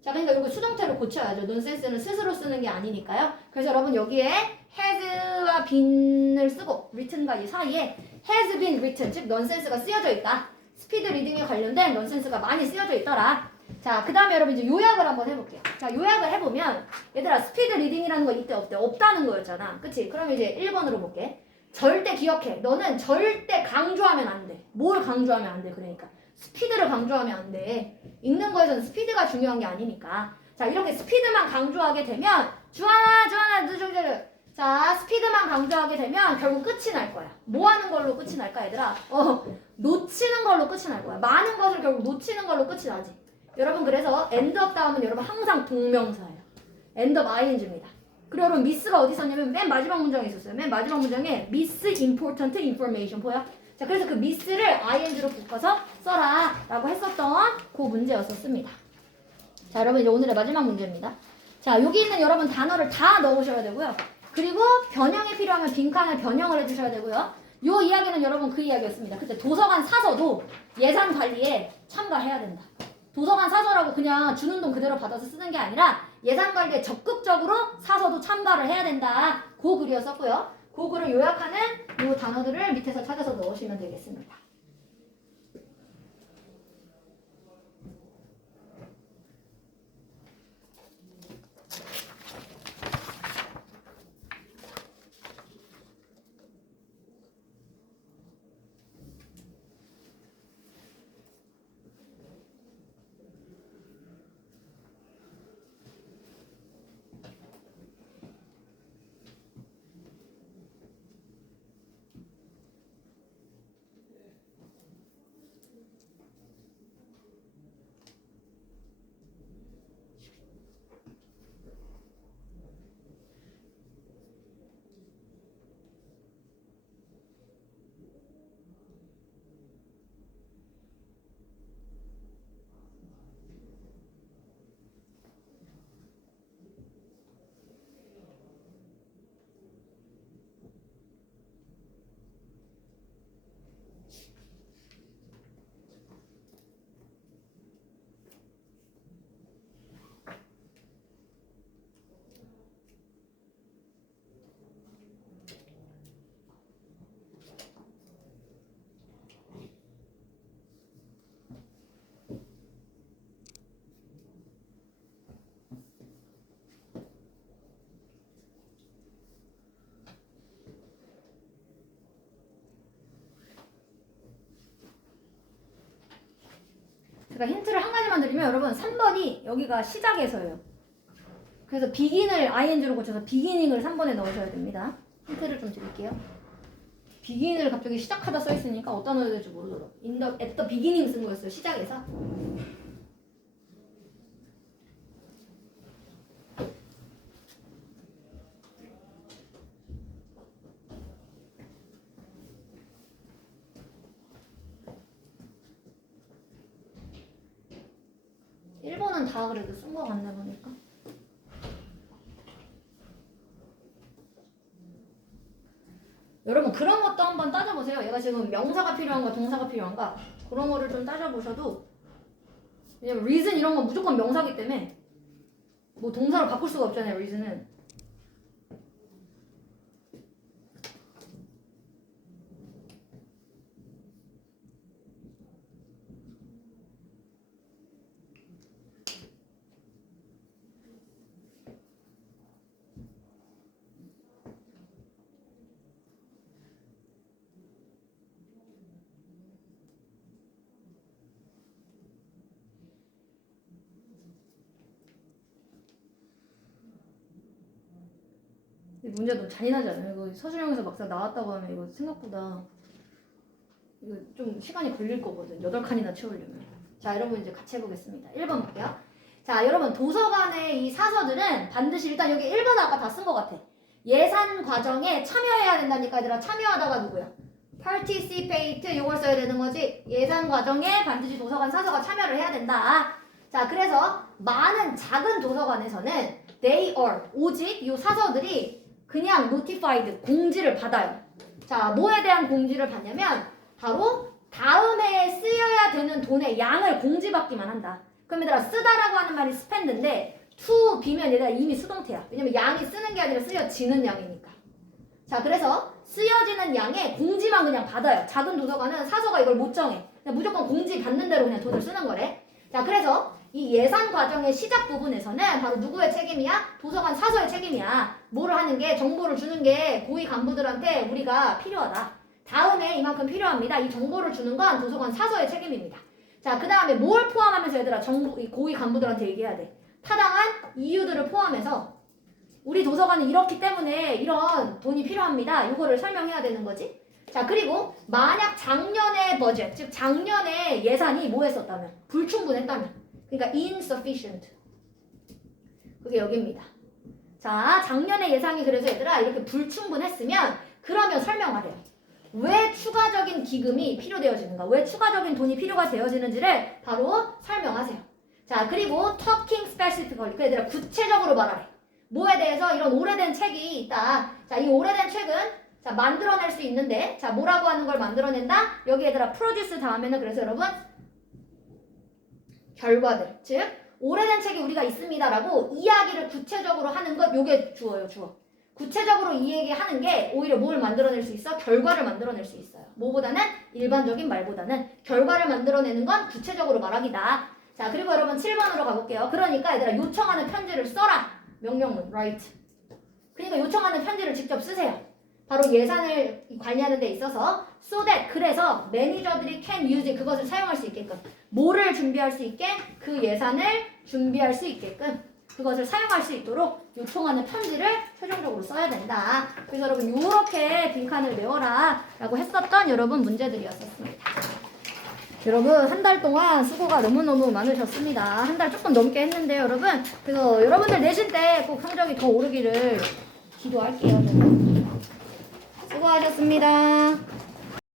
자, 그러니까 이거 수동태로 고쳐야죠. 넌센스는 스스로 쓰는 게 아니니까요. 그래서 여러분 여기에 has와 been을 쓰고 written과 이 사이에 has been written, 즉 넌센스가 쓰여져 있다. 스피드 리딩에 관련된 넌센스가 많이 쓰여져 있더라. 자, 그 다음에 여러분 이제 요약을 한번 해볼게요. 자, 요약을 해보면 얘들아 스피드 리딩이라는 거 이때 없대. 없다는 거였잖아. 그치? 그럼 이제 1번으로 볼게. 절대 기억해. 너는 절대 강조하면 안 돼. 뭘 강조하면 안 돼? 그러니까 스피드를 강조하면 안 돼. 읽는 거에서는 스피드가 중요한 게 아니니까. 자, 이렇게 스피드만 강조하게 되면 주하나 자, 스피드만 강조하게 되면 결국 끝이 날 거야. 뭐 하는 걸로 끝이 날까, 얘들아? 놓치는 걸로 끝이 날 거야. 많은 것을 결국 놓치는 걸로 끝이 나지. 여러분 그래서 end up 다음은 여러분 항상 동명사예요. end up ing입니다. 그리고 여러분 miss가 어디 있었냐면 맨 마지막 문장에 있었어요. 맨 마지막 문장에 miss important information 보여? 자, 그래서 그 miss를 ing로 묶어서 써라 라고 했었던 그 문제였었습니다. 자, 여러분 이제 오늘의 마지막 문제입니다. 자, 여기 있는 여러분 단어를 다 넣으셔야 되고요. 그리고 변형이 필요하면 빈칸을 변형을 해주셔야 되고요. 요 이야기는 여러분 그 이야기였습니다. 그때 도서관 사서도 예산 관리에 참가해야 된다. 도서관 사서라고 그냥 주는 돈 그대로 받아서 쓰는 게 아니라 예산 관리에 적극적으로 사서도 참가를 해야 된다. 그 글이었었고요. 그 글을 요약하는 요 단어들을 밑에서 찾아서 넣으시면 되겠습니다. 제가 힌트를 한 가지만 드리면 여러분 3번이 여기가 시작에서예요. 그래서 begin을 ing로 고쳐서 beginning을 3번에 넣으셔야 됩니다. 힌트를 좀 드릴게요. begin을 갑자기 시작하다 써있으니까 어디다 넣어야 될지 모르더라고요. at the beginning 쓴 거였어요. 시작에서. 일본은 다 그래도 쓴 거 같네 보니까. 여러분 그런 것도 한번 따져보세요. 얘가 지금 명사가 필요한가 동사가 필요한가 그런 거를 좀 따져보셔도, 왜냐면 reason 이런 건 무조건 명사기 때문에 뭐 동사로 바꿀 수가 없잖아요. reason은. 이 문제 너무 잔인하지 않아요? 이거 서술형에서 막상 나왔다고 하면 이거 생각보다 이거 좀 시간이 걸릴 거거든. 8칸이나 채우려면. 자, 여러분 이제 같이 해보겠습니다. 1번 볼게요. 자, 여러분 도서관의 이 사서들은 반드시 일단 여기 1번 아까 다 쓴 것 같아. 예산 과정에 참여해야 된다니까 얘들아. 참여하다가 누구야? participate 요걸 써야 되는 거지. 예산 과정에 반드시 도서관 사서가 참여를 해야 된다. 자, 그래서 많은 작은 도서관에서는 they are 오직 이 사서들이 그냥 notified 공지를 받아요. 자, 뭐에 대한 공지를 받냐면 바로 다음에 쓰여야 되는 돈의 양을 공지받기만 한다. 그럼 얘들아 쓰다라고 하는 말이 spend인데 to be면 얘들아 이미 수동태야. 왜냐면 양이 쓰는 게 아니라 쓰여지는 양이니까. 자, 그래서 쓰여지는 양의 공지만 그냥 받아요. 작은 도서관은 사서가 이걸 못 정해. 그냥 무조건 공지 받는 대로 그냥 돈을 쓰는 거래. 자, 그래서 이 예산 과정의 시작 부분에서는 바로 누구의 책임이야? 도서관 사서의 책임이야. 뭐를 하는 게, 정보를 주는 게 고위 간부들한테 우리가 필요하다. 다음에 이만큼 필요합니다. 이 정보를 주는 건 도서관 사서의 책임입니다. 자, 그 다음에 뭘 포함하면서 얘들아 정보, 이 고위 간부들한테 얘기해야 돼. 타당한 이유들을 포함해서 우리 도서관은 이렇기 때문에 이런 돈이 필요합니다. 이거를 설명해야 되는 거지. 자, 그리고 만약 작년의 버젯, 즉 작년의 예산이 뭐 했었다면? 불충분했다면. 그러니까 insufficient. 그게 여기입니다. 자, 작년의 예상이 그래서 얘들아 이렇게 불충분했으면 그러면 설명하래요. 왜 추가적인 기금이 필요되어지는가? 왜 추가적인 돈이 필요가 되어지는지를 바로 설명하세요. 자, 그리고 talking specifically. 그 얘들아 구체적으로 말하래. 뭐에 대해서 이런 오래된 책이 있다. 자, 이 오래된 책은 자 만들어낼 수 있는데 자 뭐라고 하는 걸 만들어낸다? 여기 얘들아 produce 다음에는 그래서 여러분 결과들, 즉 오래된 책이 우리가 있습니다라고 이야기를 구체적으로 하는 것, 요게 주어요, 주어. 구체적으로 이 얘기하는 게 오히려 뭘 만들어낼 수 있어? 결과를 만들어낼 수 있어요. 뭐보다는 일반적인 말보다는 결과를 만들어내는 건 구체적으로 말하기다. 자, 그리고 여러분 7번으로 가볼게요. 그러니까 얘들아 요청하는 편지를 써라. 명령문, write. 그러니까 요청하는 편지를 직접 쓰세요. 바로 예산을 관리하는 데 있어서 so that 그래서 매니저들이 can use 그것을 사용할 수 있게끔 뭐를 준비할 수 있게? 그 예산을 준비할 수 있게끔 그것을 사용할 수 있도록 요청하는 편지를 최종적으로 써야 된다. 그래서 여러분 요렇게 빈칸을 메워라 라고 했었던 여러분 문제들이었습니다. 여러분 한 달 동안 수고가 너무너무 많으셨습니다. 한 달 조금 넘게 했는데요 여러분. 그래서 여러분들 내신 때 꼭 성적이 더 오르기를 기도할게요. 저는. 수고하셨습니다.